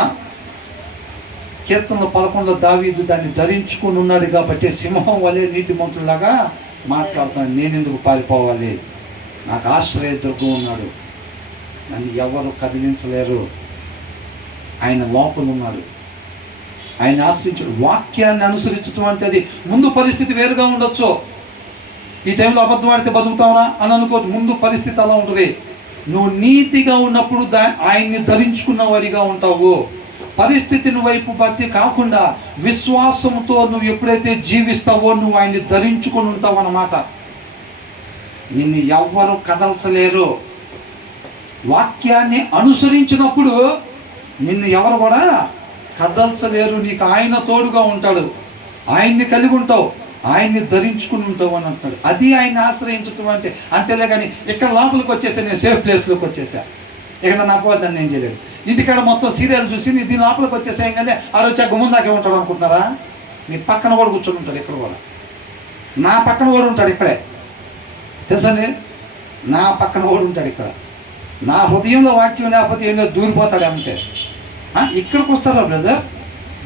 కీర్తనలు 11 దావీదు దాన్ని ధరించుకుని ఉన్నాడు కాబట్టి సింహం వలె నీతిమంతులాగా మాట్లాడుతున్నాడు. నేను ఎందుకు పారిపోవాలి? నాకు ఆశ్రయదుర్గం ఉన్నాడు, నన్ను ఎవరు కదిలించలేరు. ఆయన లోపల ఉన్నాడు, ఆయన ఆశ్రయించాడు. వాక్యాన్ని అనుసరించడం అంటే అది ముందు పరిస్థితి వేరుగా ఉండొచ్చు. ఈ టైంలో అబద్ధం ఆడితే బతుకుతావురా అని అనుకోవచ్చు. ముందు పరిస్థితి అలా ఉంటుంది. నువ్వు నీతిగా ఉన్నప్పుడు ఆయన్ని ధరించుకున్న వాడిగా ఉంటావు. పరిస్థితిని వైపు బట్టి కాకుండా విశ్వాసంతో నువ్వు ఎప్పుడైతే జీవిస్తావో నువ్వు ఆయన్ని ధరించుకొని ఉంటావు అన్నమాట. నిన్ను ఎవ్వరు కదల్చలేరు. వాక్యాన్ని అనుసరించినప్పుడు నిన్ను ఎవరు కూడా కదల్చలేరు. నీకు ఆయన తోడుగా ఉంటాడు, ఆయన్ని కలిగి ఉంటావు, ఆయన్ని ధరించుకుని ఉంటావు అని అంటున్నాడు. అది ఆయన్ని ఆశ్రయించటం అంటే. అంతేలే కానీ ఇక్కడ లోపలికి వచ్చేస్తే నేను సేఫ్ ప్లేస్లోకి వచ్చేసా, ఇక్కడ నా పోద్దని నేను చేయలేదు. ఇంటికాడ మొత్తం సీరియల్ చూసి నీ దీని లోపలికి వచ్చేసాం కానీ ఆడు వచ్చా గుమ్మం దాకే ఉంటాడు అనుకుంటున్నారా? నీ పక్కన కూడా కూర్చొని ఉంటాడు. ఇక్కడ కూడా నా పక్కన కూడా ఉంటాడు. ఇక్కడే తెలుసండి, నా పక్కన కూడా ఉంటాడు. ఇక్కడ నా హృదయంలో వాక్యం లేకపోతే ఏదో దూరిపోతాడు అంతే. ఇక్కడికి వస్తారా బ్రదర్?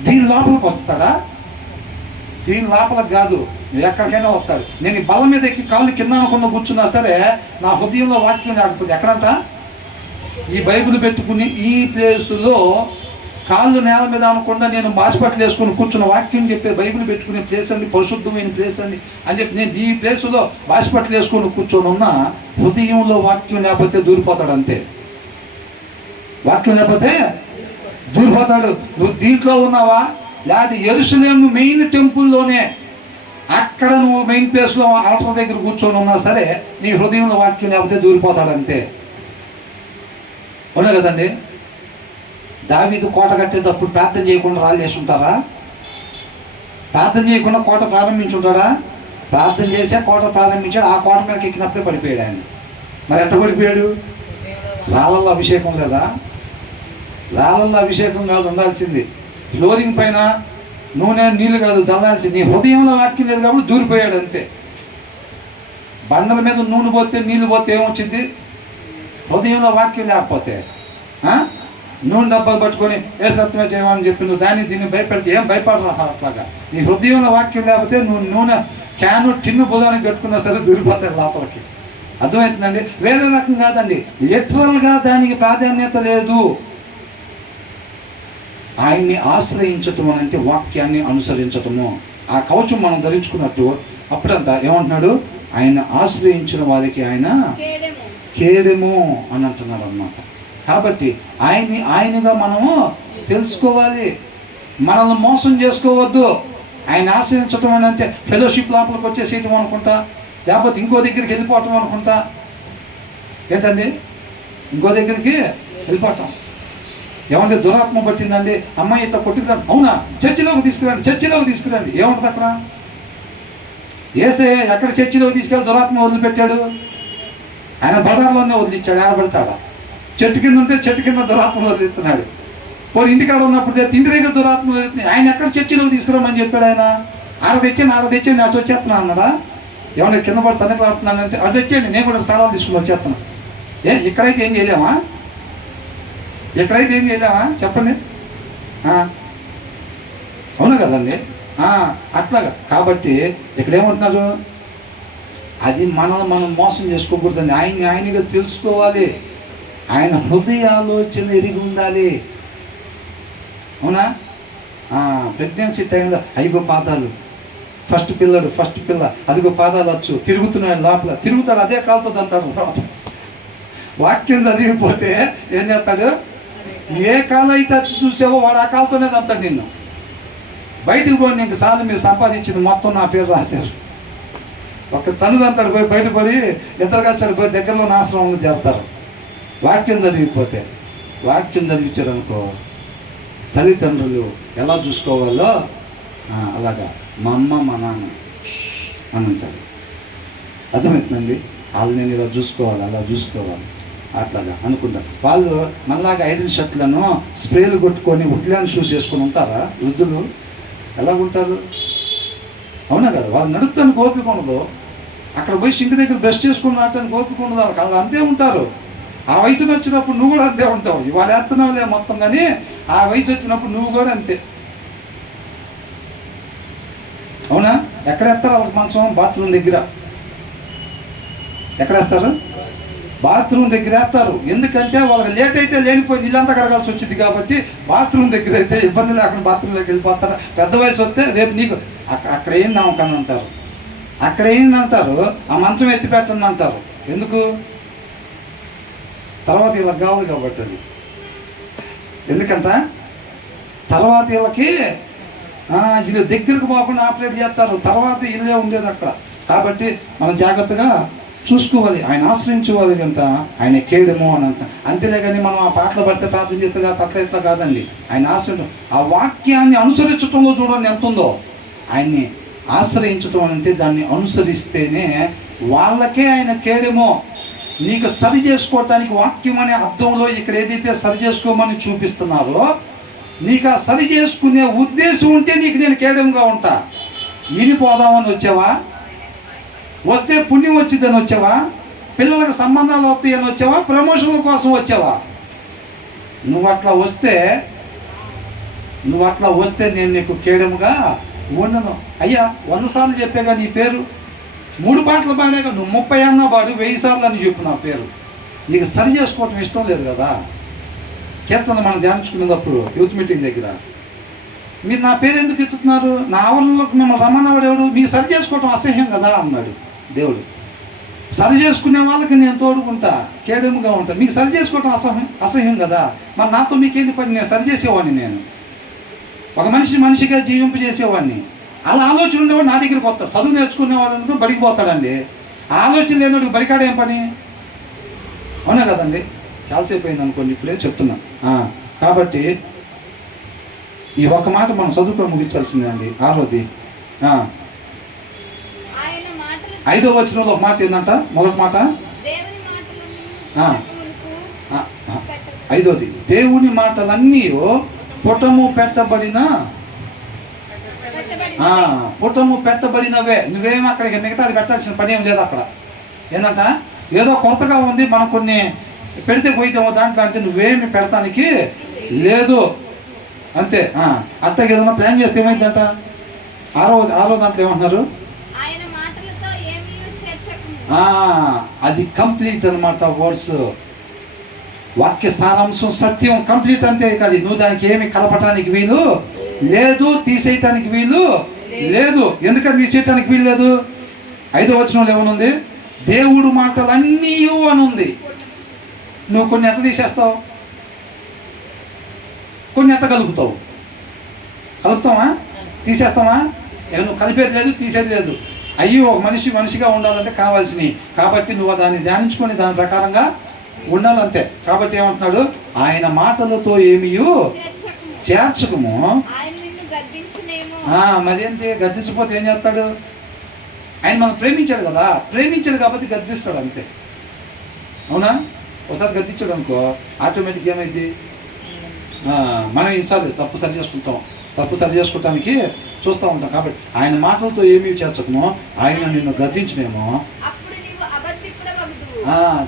దీని లోపలికి వస్తాడా? దీని లోపలికి కాదు, ఎక్కడికైనా వస్తాడు. నేను ఈ బల్ల మీద ఎక్కి కాళ్ళు కింద అనుకున్న కూర్చున్నా సరే నా హృదయంలో వాక్యం లేకపోతే ఎక్కడంట? ఈ బైబిల్ పెట్టుకుని ఈ ప్లేసులో కాళ్ళు నేల మీద అనకుండా నేను హాస్పిటల్ వేసుకుని కూర్చున్న వాక్యం చెప్పే బైబిల్ పెట్టుకునే ప్లేస్ అండి, పరిశుద్ధమైన ప్లేస్ అండి అని చెప్పి నేను ఈ ప్లేసులో హాస్పిటల్ వేసుకొని కూర్చొని ఉన్నా హృదయంలో వాక్యం లేకపోతే దూరిపోతాడు అంతే. వాక్యం లేకపోతే దూరిపోతాడు. నువ్వు దీంట్లో ఉన్నావా? లేదా యెరూషలేము మెయిన్ టెంపుల్లోనే అక్కడ నువ్వు మెయిన్ ప్లేస్లో ఆల్టర్ దగ్గర కూర్చొని ఉన్నా సరే నీ హృదయంలో వాక్యం లేకపోతే దూరిపోతాడు అంతే. అవునా కదండి? దావీదు కోట కట్టేటప్పుడు ప్రార్థన చేయకుండా రాళ్ళు వేసి ఉంటారా? ప్రార్థన చేయకుండా కోట ప్రారంభించుంటాడా? ప్రార్థన చేసే కోట ప్రారంభించాడు. ఆ కోట మీదకి ఎక్కినప్పుడే పడిపోయాడు ఆయన. మరి ఎంత పడిపోయాడు? రాళ్ళల్లో అభిషేకం లేదా? రాళ్ళల్లో అభిషేకం కాదు ఉండాల్సింది, ఫ్లోరింగ్ పైన నూనె నీళ్ళు కాదు చల్లాల్సింది. నీ హృదయంలో వాక్యం లేదు కాబట్టి దూరిపోయాడు అంతే. బండల మీద నూనె పోతే నీళ్ళు పోతే ఏమొచ్చింది? హృదయంలో వాక్యం లేకపోతే నూనె డబ్బాలు పట్టుకొని ఏ సత్యమే చేయమని చెప్పి నువ్వు దీన్ని భయపెడితే ఏం భయపడరా? అట్లాగా నీ హృదయంలో వాక్యం లేకపోతే నువ్వు నూనె క్యాను టిన్ను బుధానికి కట్టుకున్నా సరే దూరిపోతాడు లోపలికి. అర్థమవుతుందండి? వేరే రకం కాదండి, లిటరల్గా దానికి ప్రాధాన్యత లేదు. ఆయన్ని ఆశ్రయించటం అంటే వాక్యాన్ని అనుసరించటము. ఆ కవచం మనం ధరించుకున్నట్టు అప్పుడంతా ఏమంటున్నాడు? ఆయన ఆశ్రయించిన వారికి ఆయన కేడెము అని అంటున్నాడు అన్నమాట. కాబట్టి ఆయనగా మనము తెలుసుకోవాలి, మనల్ని మోసం చేసుకోవద్దు. ఆయన ఆశ్రయించటం అని అంటే ఫెలోషిప్ లోపలికి వచ్చేసేయటం అనుకుంటా, లేకపోతే ఇంకో దగ్గరికి వెళ్ళిపోవటం అనుకుంటా. ఏంటండి? ఇంకో దగ్గరికి వెళ్ళిపోవటం. ఏమంటే దురాత్మ పట్టిందండి, అమ్మాయి ఇట్లా కొట్టిందండి, అవునా చర్చిలోకి తీసుకురండి. ఏముంటుంది అక్కడ? ఏసయ్య ఎక్కడ చర్చిలోకి తీసుకెళ్ళి దురాత్మ వదిలిపెట్టాడు? ఆయన బజార్లోనే వదిలిచ్చాడు. ఆడబడతాడా? చెట్టు కింద ఉంటే చెట్టు కింద దురాత్మ వదిలిస్తున్నాడు. పోనీ ఇంటికాడ ఉన్నప్పుడు ఇంటి దగ్గర దురాత్మ వదిలిస్తున్నాయి. ఆయన ఎక్కడ చర్చిలోకి తీసుకురామని చెప్పాడు? ఆయన ఆడ తెచ్చాను అటు వచ్చేస్తున్నాను అన్నాడా? ఏమన్నా కింద పడి తనకి రాస్తున్నానంటే అది తెచ్చేయండి, నేను కూడా తాళాలు తీసుకుని వచ్చేస్తాను. ఇక్కడైతే ఏం చేయలేమా? చెప్పండి. అవునా కదండి? అట్లాగా. కాబట్టి ఇక్కడ ఏమంటున్నారు? అది మనం మోసం చేసుకోకూడదండి. ఆయనగా తెలుసుకోవాలి, ఆయన హృదయ ఆలోచన ఎరిగి ఉండాలి. అవునా? ప్రెగ్నెన్సీ టైంలో అయ్యో పాదాలు, ఫస్ట్ పిల్ల అదిగో పాదాలు వచ్చు, తిరుగుతున్నాడు లోపల, తిరుగుతాడు, అదే కాలుతో అంటాడు. తర్వాత వాక్యం చదివిపోతే ఏం చేస్తాడు? ఏ కాలు అయితే చూసావో వాడు ఆ కాలుతోనే తంతాడు నిన్ను. బయటకు పోయి నీకు సార్లు మీరు సంపాదించింది మొత్తం నా పేరు రాశారు. ఒక తనుదంతాడు పోయి బయటపడి ఎదురుగాచాడు పోయి దగ్గరలో నాశనంలో చేస్తారు. వాక్యం చదివిపోతే, వాక్యం చదివించారనుకో తల్లిదండ్రులు ఎలా చూసుకోవాలో అలాగా మా అమ్మ మా నాన్న అని అంటాడు. అర్థమవుతుందండి? వాళ్ళు నేను ఇలా చూసుకోవాలి, అలా చూసుకోవాలి, అట్లాగా అనుకుంటారు. వాళ్ళు మనలాగా ఐరన్ షర్ట్లను స్ప్రేలు కొట్టుకొని ఉడ్లాండ్ షూస్ వేసుకొని ఉంటారా? వృద్ధులు ఎలాగుంటారు? అవునా కదా? వాళ్ళు నడుపుతానికి ఓపిక ఉండదు. అక్కడ పోయి సింక్ దగ్గర బ్రష్ చేసుకుని రావటానికి ఓపిక ఉండదు. వాళ్ళు అంతే ఉంటారు. ఆ వయసులో వచ్చినప్పుడు నువ్వు కూడా అంతే ఉంటావు. ఇవాళ వేస్తున్నావులే మొత్తం, కానీ ఆ వయసు వచ్చినప్పుడు నువ్వు కూడా అంతే. అవునా? ఎక్కడ వేస్తారు వాళ్ళకి మంచం? బాత్రూమ్ దగ్గర. ఎక్కడ వేస్తారు? బాత్రూమ్ దగ్గర వేస్తారు. ఎందుకంటే వాళ్ళకి లేట్ అయితే లేనిపోయింది ఇల్లంతా కడగాల్సి వచ్చింది కాబట్టి బాత్రూమ్ దగ్గర అయితే ఇబ్బంది లేకుండా బాత్రూంలోకి వెళ్ళిపోతారు. పెద్ద వయసు వస్తే రేపు నీకు అక్కడ ఏం నమ్మకం అంటారు, అక్కడ ఏంటంటారు, ఆ మంచం ఎత్తి పెట్టండి అంటారు. ఎందుకు? తర్వాత ఇలా కావాలి కాబట్టి. అది ఎందుకంట తర్వాత వీళ్ళకి ఇది దగ్గరకు పోకుండా ఆపరేట్ చేస్తారు. తర్వాత ఇల్లే ఉండేది అక్కడ. కాబట్టి మనం జాగ్రత్తగా చూసుకోవాలి, ఆయన ఆశ్రయించుకోవాలి కనుక ఆయన కేడెము అని అంట. అంతేలే కానీ మనం ఆ పాటలు పడితే ప్రార్థన చేస్తే అట్లా ఇట్లా కాదండి. ఆయన ఆశ్రయించడం, ఆ వాక్యాన్ని అనుసరించడంలో చూడండి ఎంత ఉందో. ఆయన్ని ఆశ్రయించడం అంటే దాన్ని అనుసరిస్తేనే వాళ్ళకే ఆయన కేడెమో. నీకు సరి చేసుకోవటానికి వాక్యం అనే అర్థంలో ఇక్కడ ఏదైతే సరి చేసుకోమని చూపిస్తున్నారో, నీకు ఆ సరి చేసుకునే ఉద్దేశం ఉంటే నీకు నేను కేడెంగా ఉంటా. ఈనిపోదామని వచ్చావా? వస్తే పుణ్యం వచ్చిందని వచ్చావా? పిల్లలకు సంబంధాలు అవుతాయని వచ్చావా? ప్రమోషన్ల కోసం వచ్చావా? నువ్వు అట్లా వస్తే నేను నీకు కేడెముగా ఉండను. అయ్యా 100 సార్లు చెప్పాగా నీ పేరు, 3 పాటలు పాడాక నువ్వు 30 అన్నా పాడు, 1000 సార్లు అని చెప్పు నా పేరు. నీకు సరి చేసుకోవటం ఇష్టం లేదు కదా? కీర్తన మనం ధ్యానించుకునేటప్పుడు యూత్ మీటింగ్ దగ్గర మీరు నా పేరు ఎందుకు ఎత్తుతున్నారు? నా ఆవరణలోకి మిమ్మల్ని రమ్మన్నవాడేవాడు? మీకు సరి చేసుకోవటం అసహ్యం కదా అన్నాడు దేవుడు. సరి చేసుకునే వాళ్ళకి నేను తోడుకుంటా, కేడెముగా ఉంటా. మీకు సరి చేసుకోవటం అసహ్యం కదా, మరి నాతో మీకేంటి పని? నేను సరి చేసేవాడిని. నేను ఒక మనిషిగా జీవింపజేసేవాడిని. అలా ఆలోచన ఉండేవాడు నా దగ్గరికి వస్తాడు. చదువు నేర్చుకునేవాడు బడికి పోతాడండి. ఆ ఆలోచన లేనివాడు బడికాడ ఏం పని? అవునా కదండి? చాలాసేపు అయింది అనుకోండి, ఇప్పుడే చెప్తున్నా. కాబట్టి ఈ ఒక్క మాట మనం చదువుకొని ముగించాల్సిందే అండి. 6వది 5వ వచనంలో ఒక మాట ఏంటంట? మొదటి మాట ఐదోది, దేవుని మాటలన్నీ పుటము పెట్టబడిన పుటము పెట్టబడినవే. నువ్వేం అక్కడికి మిగతాది పెట్టాల్సిన పని ఏం లేదు అక్కడ. ఏంటంట, ఏదో కొత్తగా ఉంది మనం కొన్ని పెడితే పోయితే దాంట్లో, అంటే నువ్వేమి పెడతానికి లేదు అంతే. అత్తకి ఏదైనా ప్లాన్ చేస్తే ఏమైందంట, ఆరో దాంట్లో ఏమంటున్నారు, అది కంప్లీట్ అనమాట. వర్డ్స్ వాక్య సారాంశం సత్యం కంప్లీట్ అంతే. కాదు, నువ్వు దానికి ఏమి కలపటానికి వీలు లేదు, తీసేయటానికి వీలు లేదు. ఎందుకని తీసేయటానికి వీలు లేదు? 5వ వచనంలో ఏమనుంది, దేవుడు మాటలన్నీ అని ఉంది. నువ్వు కొన్ని ఎంత తీసేస్తావు, కొన్ని ఎంత కలుపుతావు? కలుపుతావా, తీసేస్తావా? నువ్వు కలిపేది లేదు, తీసేది లేదు. అయ్యో, ఒక మనిషిగా ఉండాలంటే కావాల్సినవి. కాబట్టి నువ్వు దాన్ని ధ్యానించుకొని దాని ప్రకారంగా ఉండాలంతే. కాబట్టి ఏమంటున్నాడు, ఆయన మాటలతో ఏమీ చేర్చకము. మరేంటి, గద్దించకపోతే ఏం చేస్తాడు? ఆయన మనం ప్రేమించాడు కదా, ప్రేమించాడు కాబట్టి గద్దిస్తాడు అంతే. అవునా? ఒకసారి గద్దించాడు అనుకో, ఆటోమేటిక్ ఏమైంది, మనం ఈసారి తప్పు సరి చేసుకుంటాం. తప్పు సరి చేసుకోవటానికి చూస్తూ ఉంటాం. కాబట్టి ఆయన మాటలతో ఏమీ చేర్చకము, ఆయన నిన్ను గద్దించమేమో.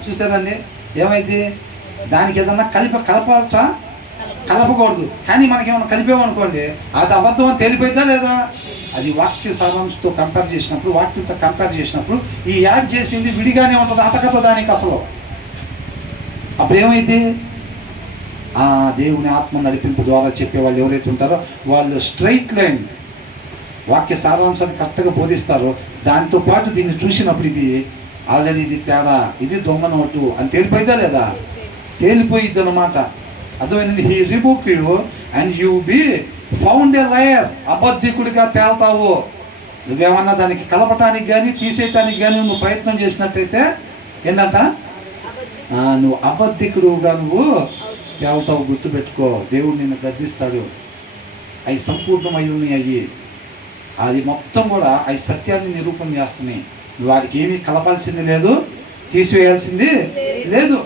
చూసారండి ఏమైంది, దానికి ఏదన్నా కలపచ్చా? కలపకూడదు. కానీ మనకేమన్నా కలిపేమనుకోండి, అది అబద్ధం అని తేలిపోయిందా లేదా? అది వాక్య సారాంశంతో కంపేర్ చేసినప్పుడు, వాక్యంతో కంపేర్ చేసినప్పుడు ఈ యాడ్ చేసింది విడిగానే ఉంటుంది, అతకత దానికి అసలు. అప్పుడు ఏమైంది, దేవుని ఆత్మ నడిపింపు ద్వారా చెప్పేవాళ్ళు ఎవరైతే ఉంటారో వాళ్ళు స్ట్రైట్ లైన్ వాక్య సారాంశాన్ని కరెక్ట్గా బోధిస్తారో, దాంతో పాటు దీన్ని చూసినప్పుడు ఇది ఆల్రెడీ ఇది తేడా, ఇది దొంగ నోటు అని తేలిపోయిందా లేదా? తేలిపోయిద్ది అన్నమాట. అర్థమైంది. He rebuke you and you be found a liar. అబద్ధికుడిగా తేల్తావు. నువ్వేమన్నా దానికి కలపటానికి కానీ తీసేయటానికి కానీ నువ్వు ప్రయత్నం చేసినట్టయితే ఏంటంట, నువ్వు అబద్ధికుడుగా నువ్వు తేల్తావు. గుర్తుపెట్టుకో, దేవుడు నిన్ను గద్దిస్తాడు. అవి సంపూర్ణమై ఉన్నాయి. అది మొత్తం కూడా అవి సత్యాన్ని నిరూపణ చేస్తున్నాయి. వాడికి ఏమీ కలపాల్సింది లేదు, తీసివేయాల్సింది లేదు.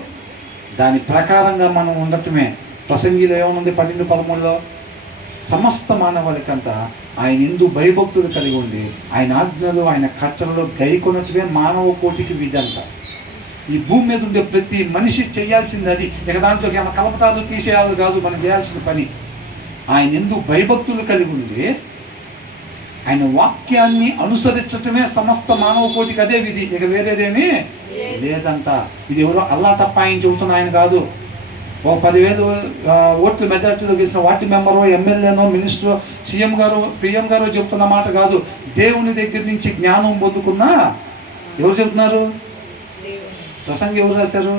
దాని ప్రకారంగా మనం ఉండటమే. ప్రసంగిలో ఏమనుంది 12:13, సమస్త మానవాళికంతా ఆయన యందు భయభక్తులు కలిగి ఉండి ఆయన ఆజ్ఞలు ఆయన కట్టడలు గైకొనటమే మానవ కోటికి విధి అంట. ఈ భూమి మీద ఉండే ప్రతి మనిషి చేయాల్సింది అది. ఇక దాంట్లోకి ఏమైనా కలపటాలు తీసేయాలి కాదు మనం చేయాల్సిన పని. ఆయన యందు భయభక్తులు కలిగి ఉండి ఆయన వాక్యాన్ని అనుసరించటమే సమస్త మానవ కోటికి అదే విధి. ఇక వేరేదేమీ లేదంట. ఇది ఎవరో అల్లా తప్ప ఆయన చెబుతున్న ఆయన కాదు. ఓ 10,000 ఓట్ల మెజార్టీలో గెలిచిన వార్డు మెంబరో, ఎమ్మెల్యేనో, మినిస్టరో, సీఎం గారు, పిఎం గారు చెబుతున్న మాట కాదు. దేవుని దగ్గర నుంచి జ్ఞానం పొందుకున్న ఎవరు చెబుతున్నారు? ప్రసంగి ఎవరు రాశారు?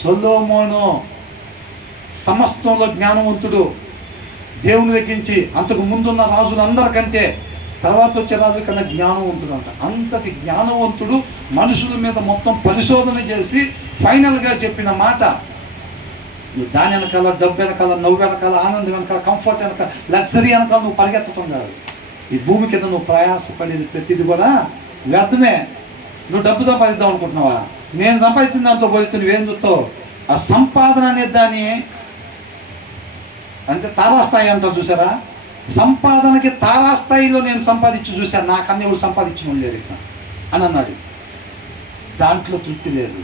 సొలొమోను. సమస్తంలో జ్ఞానవంతుడు. దేవుని దగ్గర నుంచి అంతకు ముందున్న రాజులందరికంటే తర్వాత వచ్చే రాజుల కన్నా జ్ఞానవంతుడు అంట. అంతటి జ్ఞానవంతుడు మనుషుల మీద మొత్తం పరిశోధన చేసి ఫైనల్గా చెప్పిన మాట. నువ్వు దాని వెనకాల, డబ్బు వెనకాల, నవ్వు వెనకాల, ఆనందం వెనకాల, కంఫర్ట్ వెనకాల, లగ్జరీ వెనకాల నువ్వు పరిగెత్తడం కాదు. ఈ భూమి కింద నువ్వు ప్రయాసపడేది ప్రతిది కూడా వ్యర్థమే. నువ్వు డబ్బు సంపాదిద్దాం అనుకుంటున్నావా? నేను సంపాదించిన దాంతో పోతే నువ్వేం చూస్తావు? ఆ సంపాదన అనేది దాన్ని అంటే తారాస్థాయి అంటారు చూసారా? సంపాదనకి తారాస్థాయిలో నేను సంపాదించి చూశాను, నాకన్నా ఎవరు సంపాదించిన లేరు అని అన్నాడు. దాంట్లో తృప్తి లేదు,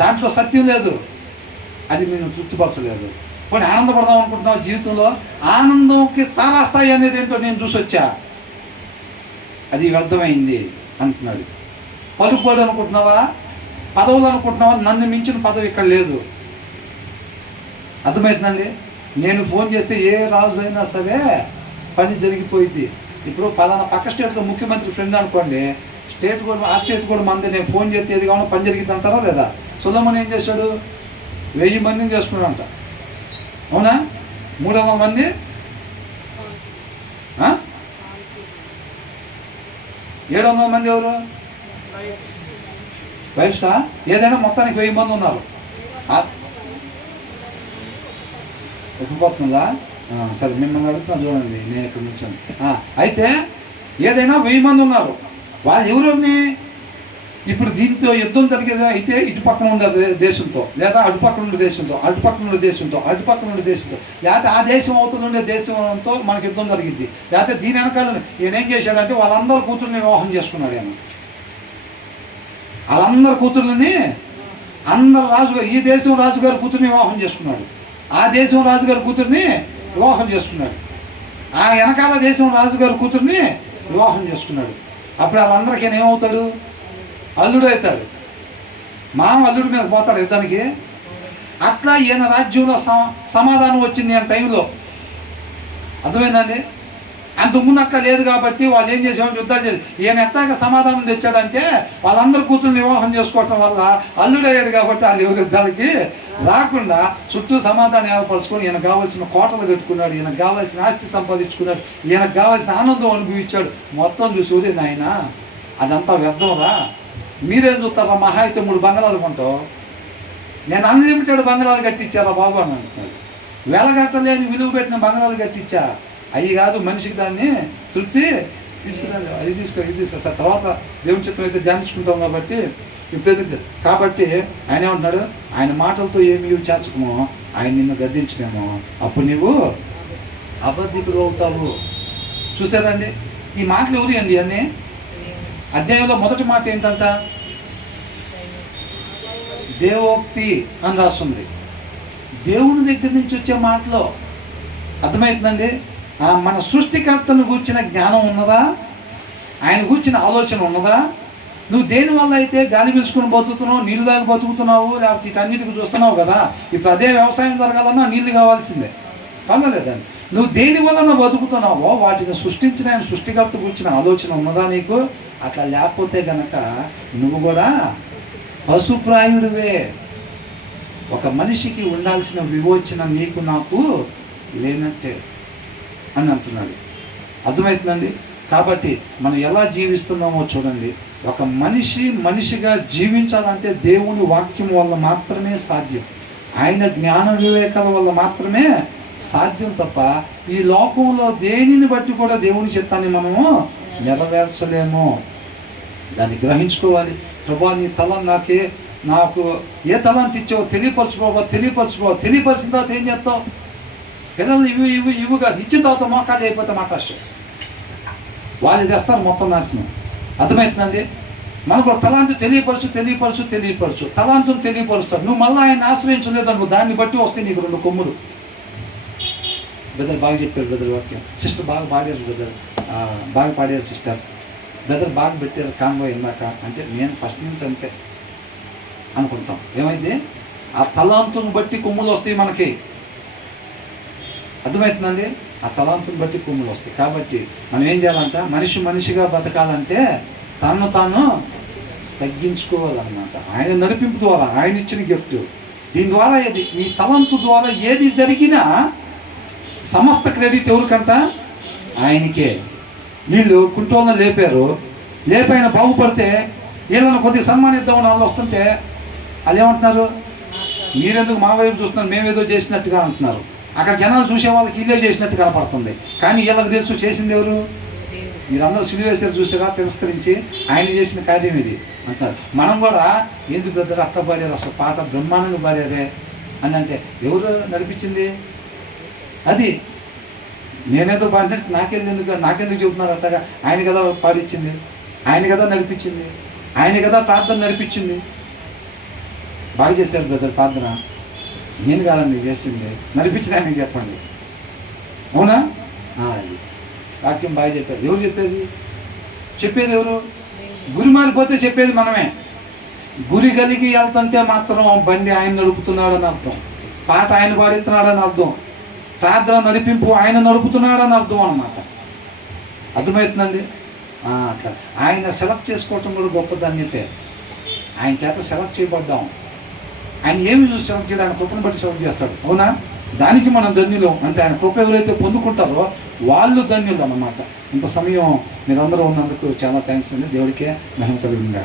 దాంట్లో సత్యం లేదు, అది నేను తృప్తిపరచలేదు. కొన్ని ఆనందపడదాం అనుకుంటున్నావు జీవితంలో, ఆనందంకి తారాస్థాయి అనేది ఏంటో నేను చూసి వచ్చా, అది వ్యర్థమైంది అంటున్నాడు. పలుకుబడి అనుకుంటున్నావా, పదవులు అనుకుంటున్నావా? నన్ను మించిన పదవి ఇక్కడ లేదు. అర్థమవుతుందండి? నేను ఫోన్ చేస్తే ఏ రాజు అయినా సరే పని జరిగిపోయింది. ఇప్పుడు పలానా పక్క స్టేట్లో ముఖ్యమంత్రి ఫ్రెండ్ అనుకోండి, స్టేట్ కూడా ఆ స్టేట్ కూడా మంది, నేను ఫోన్ చేస్తే ఏది కావాలో పని జరిగింది అంటారా లేదా? సొలొమోను ఏం చేశాడు? 1000 మందిని చేసుకున్నాడంట. అవునా? 300 మంది 700 మంది ఎవరు? వైఫ్సా? ఏదైనా మొత్తానికి 1000 మంది ఉన్నారు. ఒప్పుకోతుందా? సరే, మిమ్మల్ని అడుగుతున్నా చూడండి, నేను ఇక్కడ నుంచాను. అయితే ఏదైనా 1000 మంది ఉన్నారు. వాళ్ళు ఎవరిని? ఇప్పుడు దీంతో యుద్ధం జరిగేది అయితే ఇటు పక్కన ఉండే దేశంతో, లేదా అటుపక్కన ఉండే దేశంతో, అటుపక్కన ఉండే దేశంతో, అటుపక్కన ఉండే దేశంతో, లేకపోతే ఆ దేశం అవుతుంది ఉండే దేశంతో మనకి యుద్ధం జరిగింది. లేకపోతే దీని వెనకాల ఈయన ఏం చేశాడంటే వాళ్ళందరూ కూతుర్ని వివాహం చేసుకున్నాడు. ఆయన వాళ్ళందరు కూతుర్లని అందరు రాజుగారు, ఈ దేశం రాజుగారి కూతుర్ని వివాహం చేసుకున్నాడు, ఆ దేశం రాజుగారి కూతుర్ని వివాహం చేసుకున్నాడు, ఆ వెనకాల దేశం రాజుగారి కూతుర్ని వివాహం చేసుకున్నాడు. అప్పుడు వాళ్ళందరికీ ఏమవుతాడు? అల్లుడు అవుతాడు. అల్లుడి మీద పోతాడు యుద్ధానికి. అట్లా ఈయన రాజ్యంలో సమాధానం వచ్చింది ఈయన టైంలో. అర్థమైందండి? అంతకుముందు అట్లా లేదు కాబట్టి వాళ్ళు ఏం చేసేవాళ్ళు? యుద్ధాలు చేసి ఈయన ఎట్లాగా సమాధానం తెచ్చాడంటే వాళ్ళందరూ కూతుర్ని వివాహం చేసుకోవటం వల్ల అల్లుడు అయ్యాడు కాబట్టి వాళ్ళు ఎవరి యుద్ధాలకి రాకుండా చుట్టూ సమాధానం ఏర్పరచుకొని ఈయనకు కావాల్సిన కోటలు కట్టుకున్నాడు, ఈయనకు కావాల్సిన ఆస్తి సంపాదించుకున్నాడు, ఈయనకు కావాల్సిన ఆనందం అనుభవించాడు. మొత్తం చూసి నాయన అదంతా వ్యర్థంరా, మీరేం చూస్తారా? మహా అయితే 3 బంగాళాలు కొంటావు, నేను అన్లిమిటెడ్ బంగాళాలు కట్టించారా బాబు అని అంటున్నాడు. వెలగట్టలేని విలువ పెట్టిన బంగాళాలు కట్టించా, అవి కాదు మనిషికి దాన్ని తృప్తి తీసుకురాలి, అది ఇది సార్ తర్వాత దేవుని చిత్రం అయితే ధ్యానించుకుంటాం కాబట్టి ఇప్పుడు. కాబట్టి ఆయన ఏమంటున్నాడు? ఆయన మాటలతో ఏమి చేర్చకమో ఆయన నిన్ను గద్దించలేమో, అప్పుడు నీవు అబద్ధికుడు అవుతావు. చూసారండి ఈ మాటలు ఎవరు అండి? అన్నీ అధ్యాయంలో మొదటి మాట ఏంటంట? దేవోక్తి అని రాస్తుంది. దేవుని దగ్గర నుంచి వచ్చే మాటలో అర్థమవుతుందండి. మన సృష్టికర్తను గూర్చిన జ్ఞానం ఉన్నదా? ఆయన గూర్చిన ఆలోచన ఉన్నదా? నువ్వు దేనివల్ల అయితే గాలి పీల్చుకుని బతుకుతున్నావు, నీళ్ళు దాకా బతుకుతున్నావు, లేకపోతే ఇటన్నిటికి చూస్తున్నావు కదా. ఇప్పుడు అదే వ్యవసాయం జరగాలన్నా నీళ్ళు కావాల్సిందే, కావాలేదండి. నువ్వు దేని వలన బతుకుతున్నావో వాటిని సృష్టించిన ఆయన సృష్టికర్త కూర్చిన ఆలోచన ఉన్నదా నీకు? అట్లా లేకపోతే గనక నువ్వు కూడా పశుప్రాయుడివే. ఒక మనిషికి ఉండాల్సిన విమోచన నీకు నాకు లేనట్టే అని అంటున్నాడు. అర్థమవుతుందండి? కాబట్టి మనం ఎలా జీవిస్తున్నామో చూడండి. ఒక మనిషిగా జీవించాలంటే దేవుని వాక్యం వల్ల మాత్రమే సాధ్యం, ఆయన జ్ఞాన వివేకాల వల్ల మాత్రమే సాధ్యం తప్ప ఈ లోకంలో దేనిని బట్టి కూడా దేవుని చిత్తాన్ని మనము నెరవేర్చలేము. దాన్ని గ్రహించుకోవాలి. ప్రభా నీ తలం నాకు ఏ తలాంతి ఇచ్చావో తెలియపరచిన తర్వాత ఏం చేస్తావు? పిల్లలు ఇవుగా ఇచ్చిన తర్వాత మోకాలు అయిపోతే మాట్లాడు వాళ్ళు తెస్తారు మొత్తం నాశనం. అర్థమవుతుందండి? మనకు తలాంతి తెలియపరచు తలాంతును తెలియపరుస్తారు. నువ్వు మళ్ళీ ఆయన ఆశ్రయించలేదు అనుకో, దాన్ని బట్టి వస్తాయి నీకు 2 కొమ్ములు. బ్రదర్ బాగా చెప్పారు బ్రదర్ వాక్యం, సిస్టర్ బాగా పాడారు బ్రదర్, బాగా పాడారు సిస్టర్, బ్రదర్ బాగా పెట్టారు కాన్వాయ్ ఇందాక అంటే నేను ఫస్ట్ నుంచి అంతే అనుకుంటాం. ఏమైంది? ఆ తలాంతును బట్టి కొమ్ములు వస్తాయి మనకి. అర్థమవుతుందండి? ఆ తలాంతుని బట్టి కొమ్ములు వస్తాయి. కాబట్టి మనం ఏం చేయాలంట? మనిషిగా బతకాలంటే తను తాను తగ్గించుకోవాలన్నమాట. ఆయన నడిపింపు ద్వారా, ఆయన ఇచ్చిన గిఫ్ట్, దీని ద్వారా ఈ తలంతు ద్వారా ఏది జరిగినా సమస్త క్రెడిట్ ఎవరికంట? ఆయనకే. వీళ్ళు కుంటోళ్ళని లేపాయన బాగుపడితే వీళ్ళని కొద్దిగా సన్మానిద్దామని వాళ్ళు వస్తుంటే వాళ్ళు ఏమంటున్నారు? మీరెందుకు మా వైపు చూస్తున్నారు, మేమేదో చేసినట్టుగా అంటున్నారు. అక్కడ జనాలు చూసే వాళ్ళకి వీళ్ళే చేసినట్టు కనపడుతుంది, కానీ వీళ్ళకి తెలుసు చేసింది ఎవరు? మీరందరూ సిలువేశారు చూసారా, తిరస్కరించి ఆయన చేసిన కార్యం ఇది అంటారు. మనం కూడా ఎందుకు బ్రదర్ అట్లా పాడారు, అసలు పాట బ్రహ్మాండంగా పాడారే అని అంటే ఎవరు నడిపించింది? అది నేనేదో పాడినట్టు నాకెందుకు చెబుతున్నారు అట్టగా? ఆయన కదా పాడించింది, ఆయన కదా నడిపించింది, ఆయన కదా ప్రార్థన నడిపించింది. బాగా చేశారు బ్రదర్ ప్రార్థన, నేను కాదండి చేసింది, నడిపించిన ఆయనకి చెప్పండి. అవునా? అది వాక్యం బాగా చెప్పారు. ఎవరు చెప్పేది ఎవరు? గురి మారిపోతే చెప్పేది మనమే. గురి కలిగి వెళ్తుంటే మాత్రం బండి ఆయన నడుపుతున్నాడని అర్థం, పాట ఆయన పాడిస్తున్నాడని అర్థం, ప్రార్థన నడిపింపు ఆయన నడుపుతున్నాడని అర్థం అన్నమాట. అర్థమవుతుందండి? అట్లా ఆయన సెలెక్ట్ చేసుకోవటం కూడా గొప్ప ధన్యతే. ఆయన చేత సెలెక్ట్ చేయబడ్డాం. ఆయన ఏమి చూసి సెలెక్ట్ చేయడం? ఆయన కృపను బట్టి సెలెక్ట్ చేస్తాడు. అవునా? దానికి మనం ధన్యులం. అంటే ఆయన కృప ఎవరైతే పొందుకుంటారో వాళ్ళు ధన్యులు అన్నమాట. ఇంత సమయం మీరందరూ ఉన్నందుకు చాలా థ్యాంక్స్ అండి. దేవుడికే మహిమ కలుగుతుంది.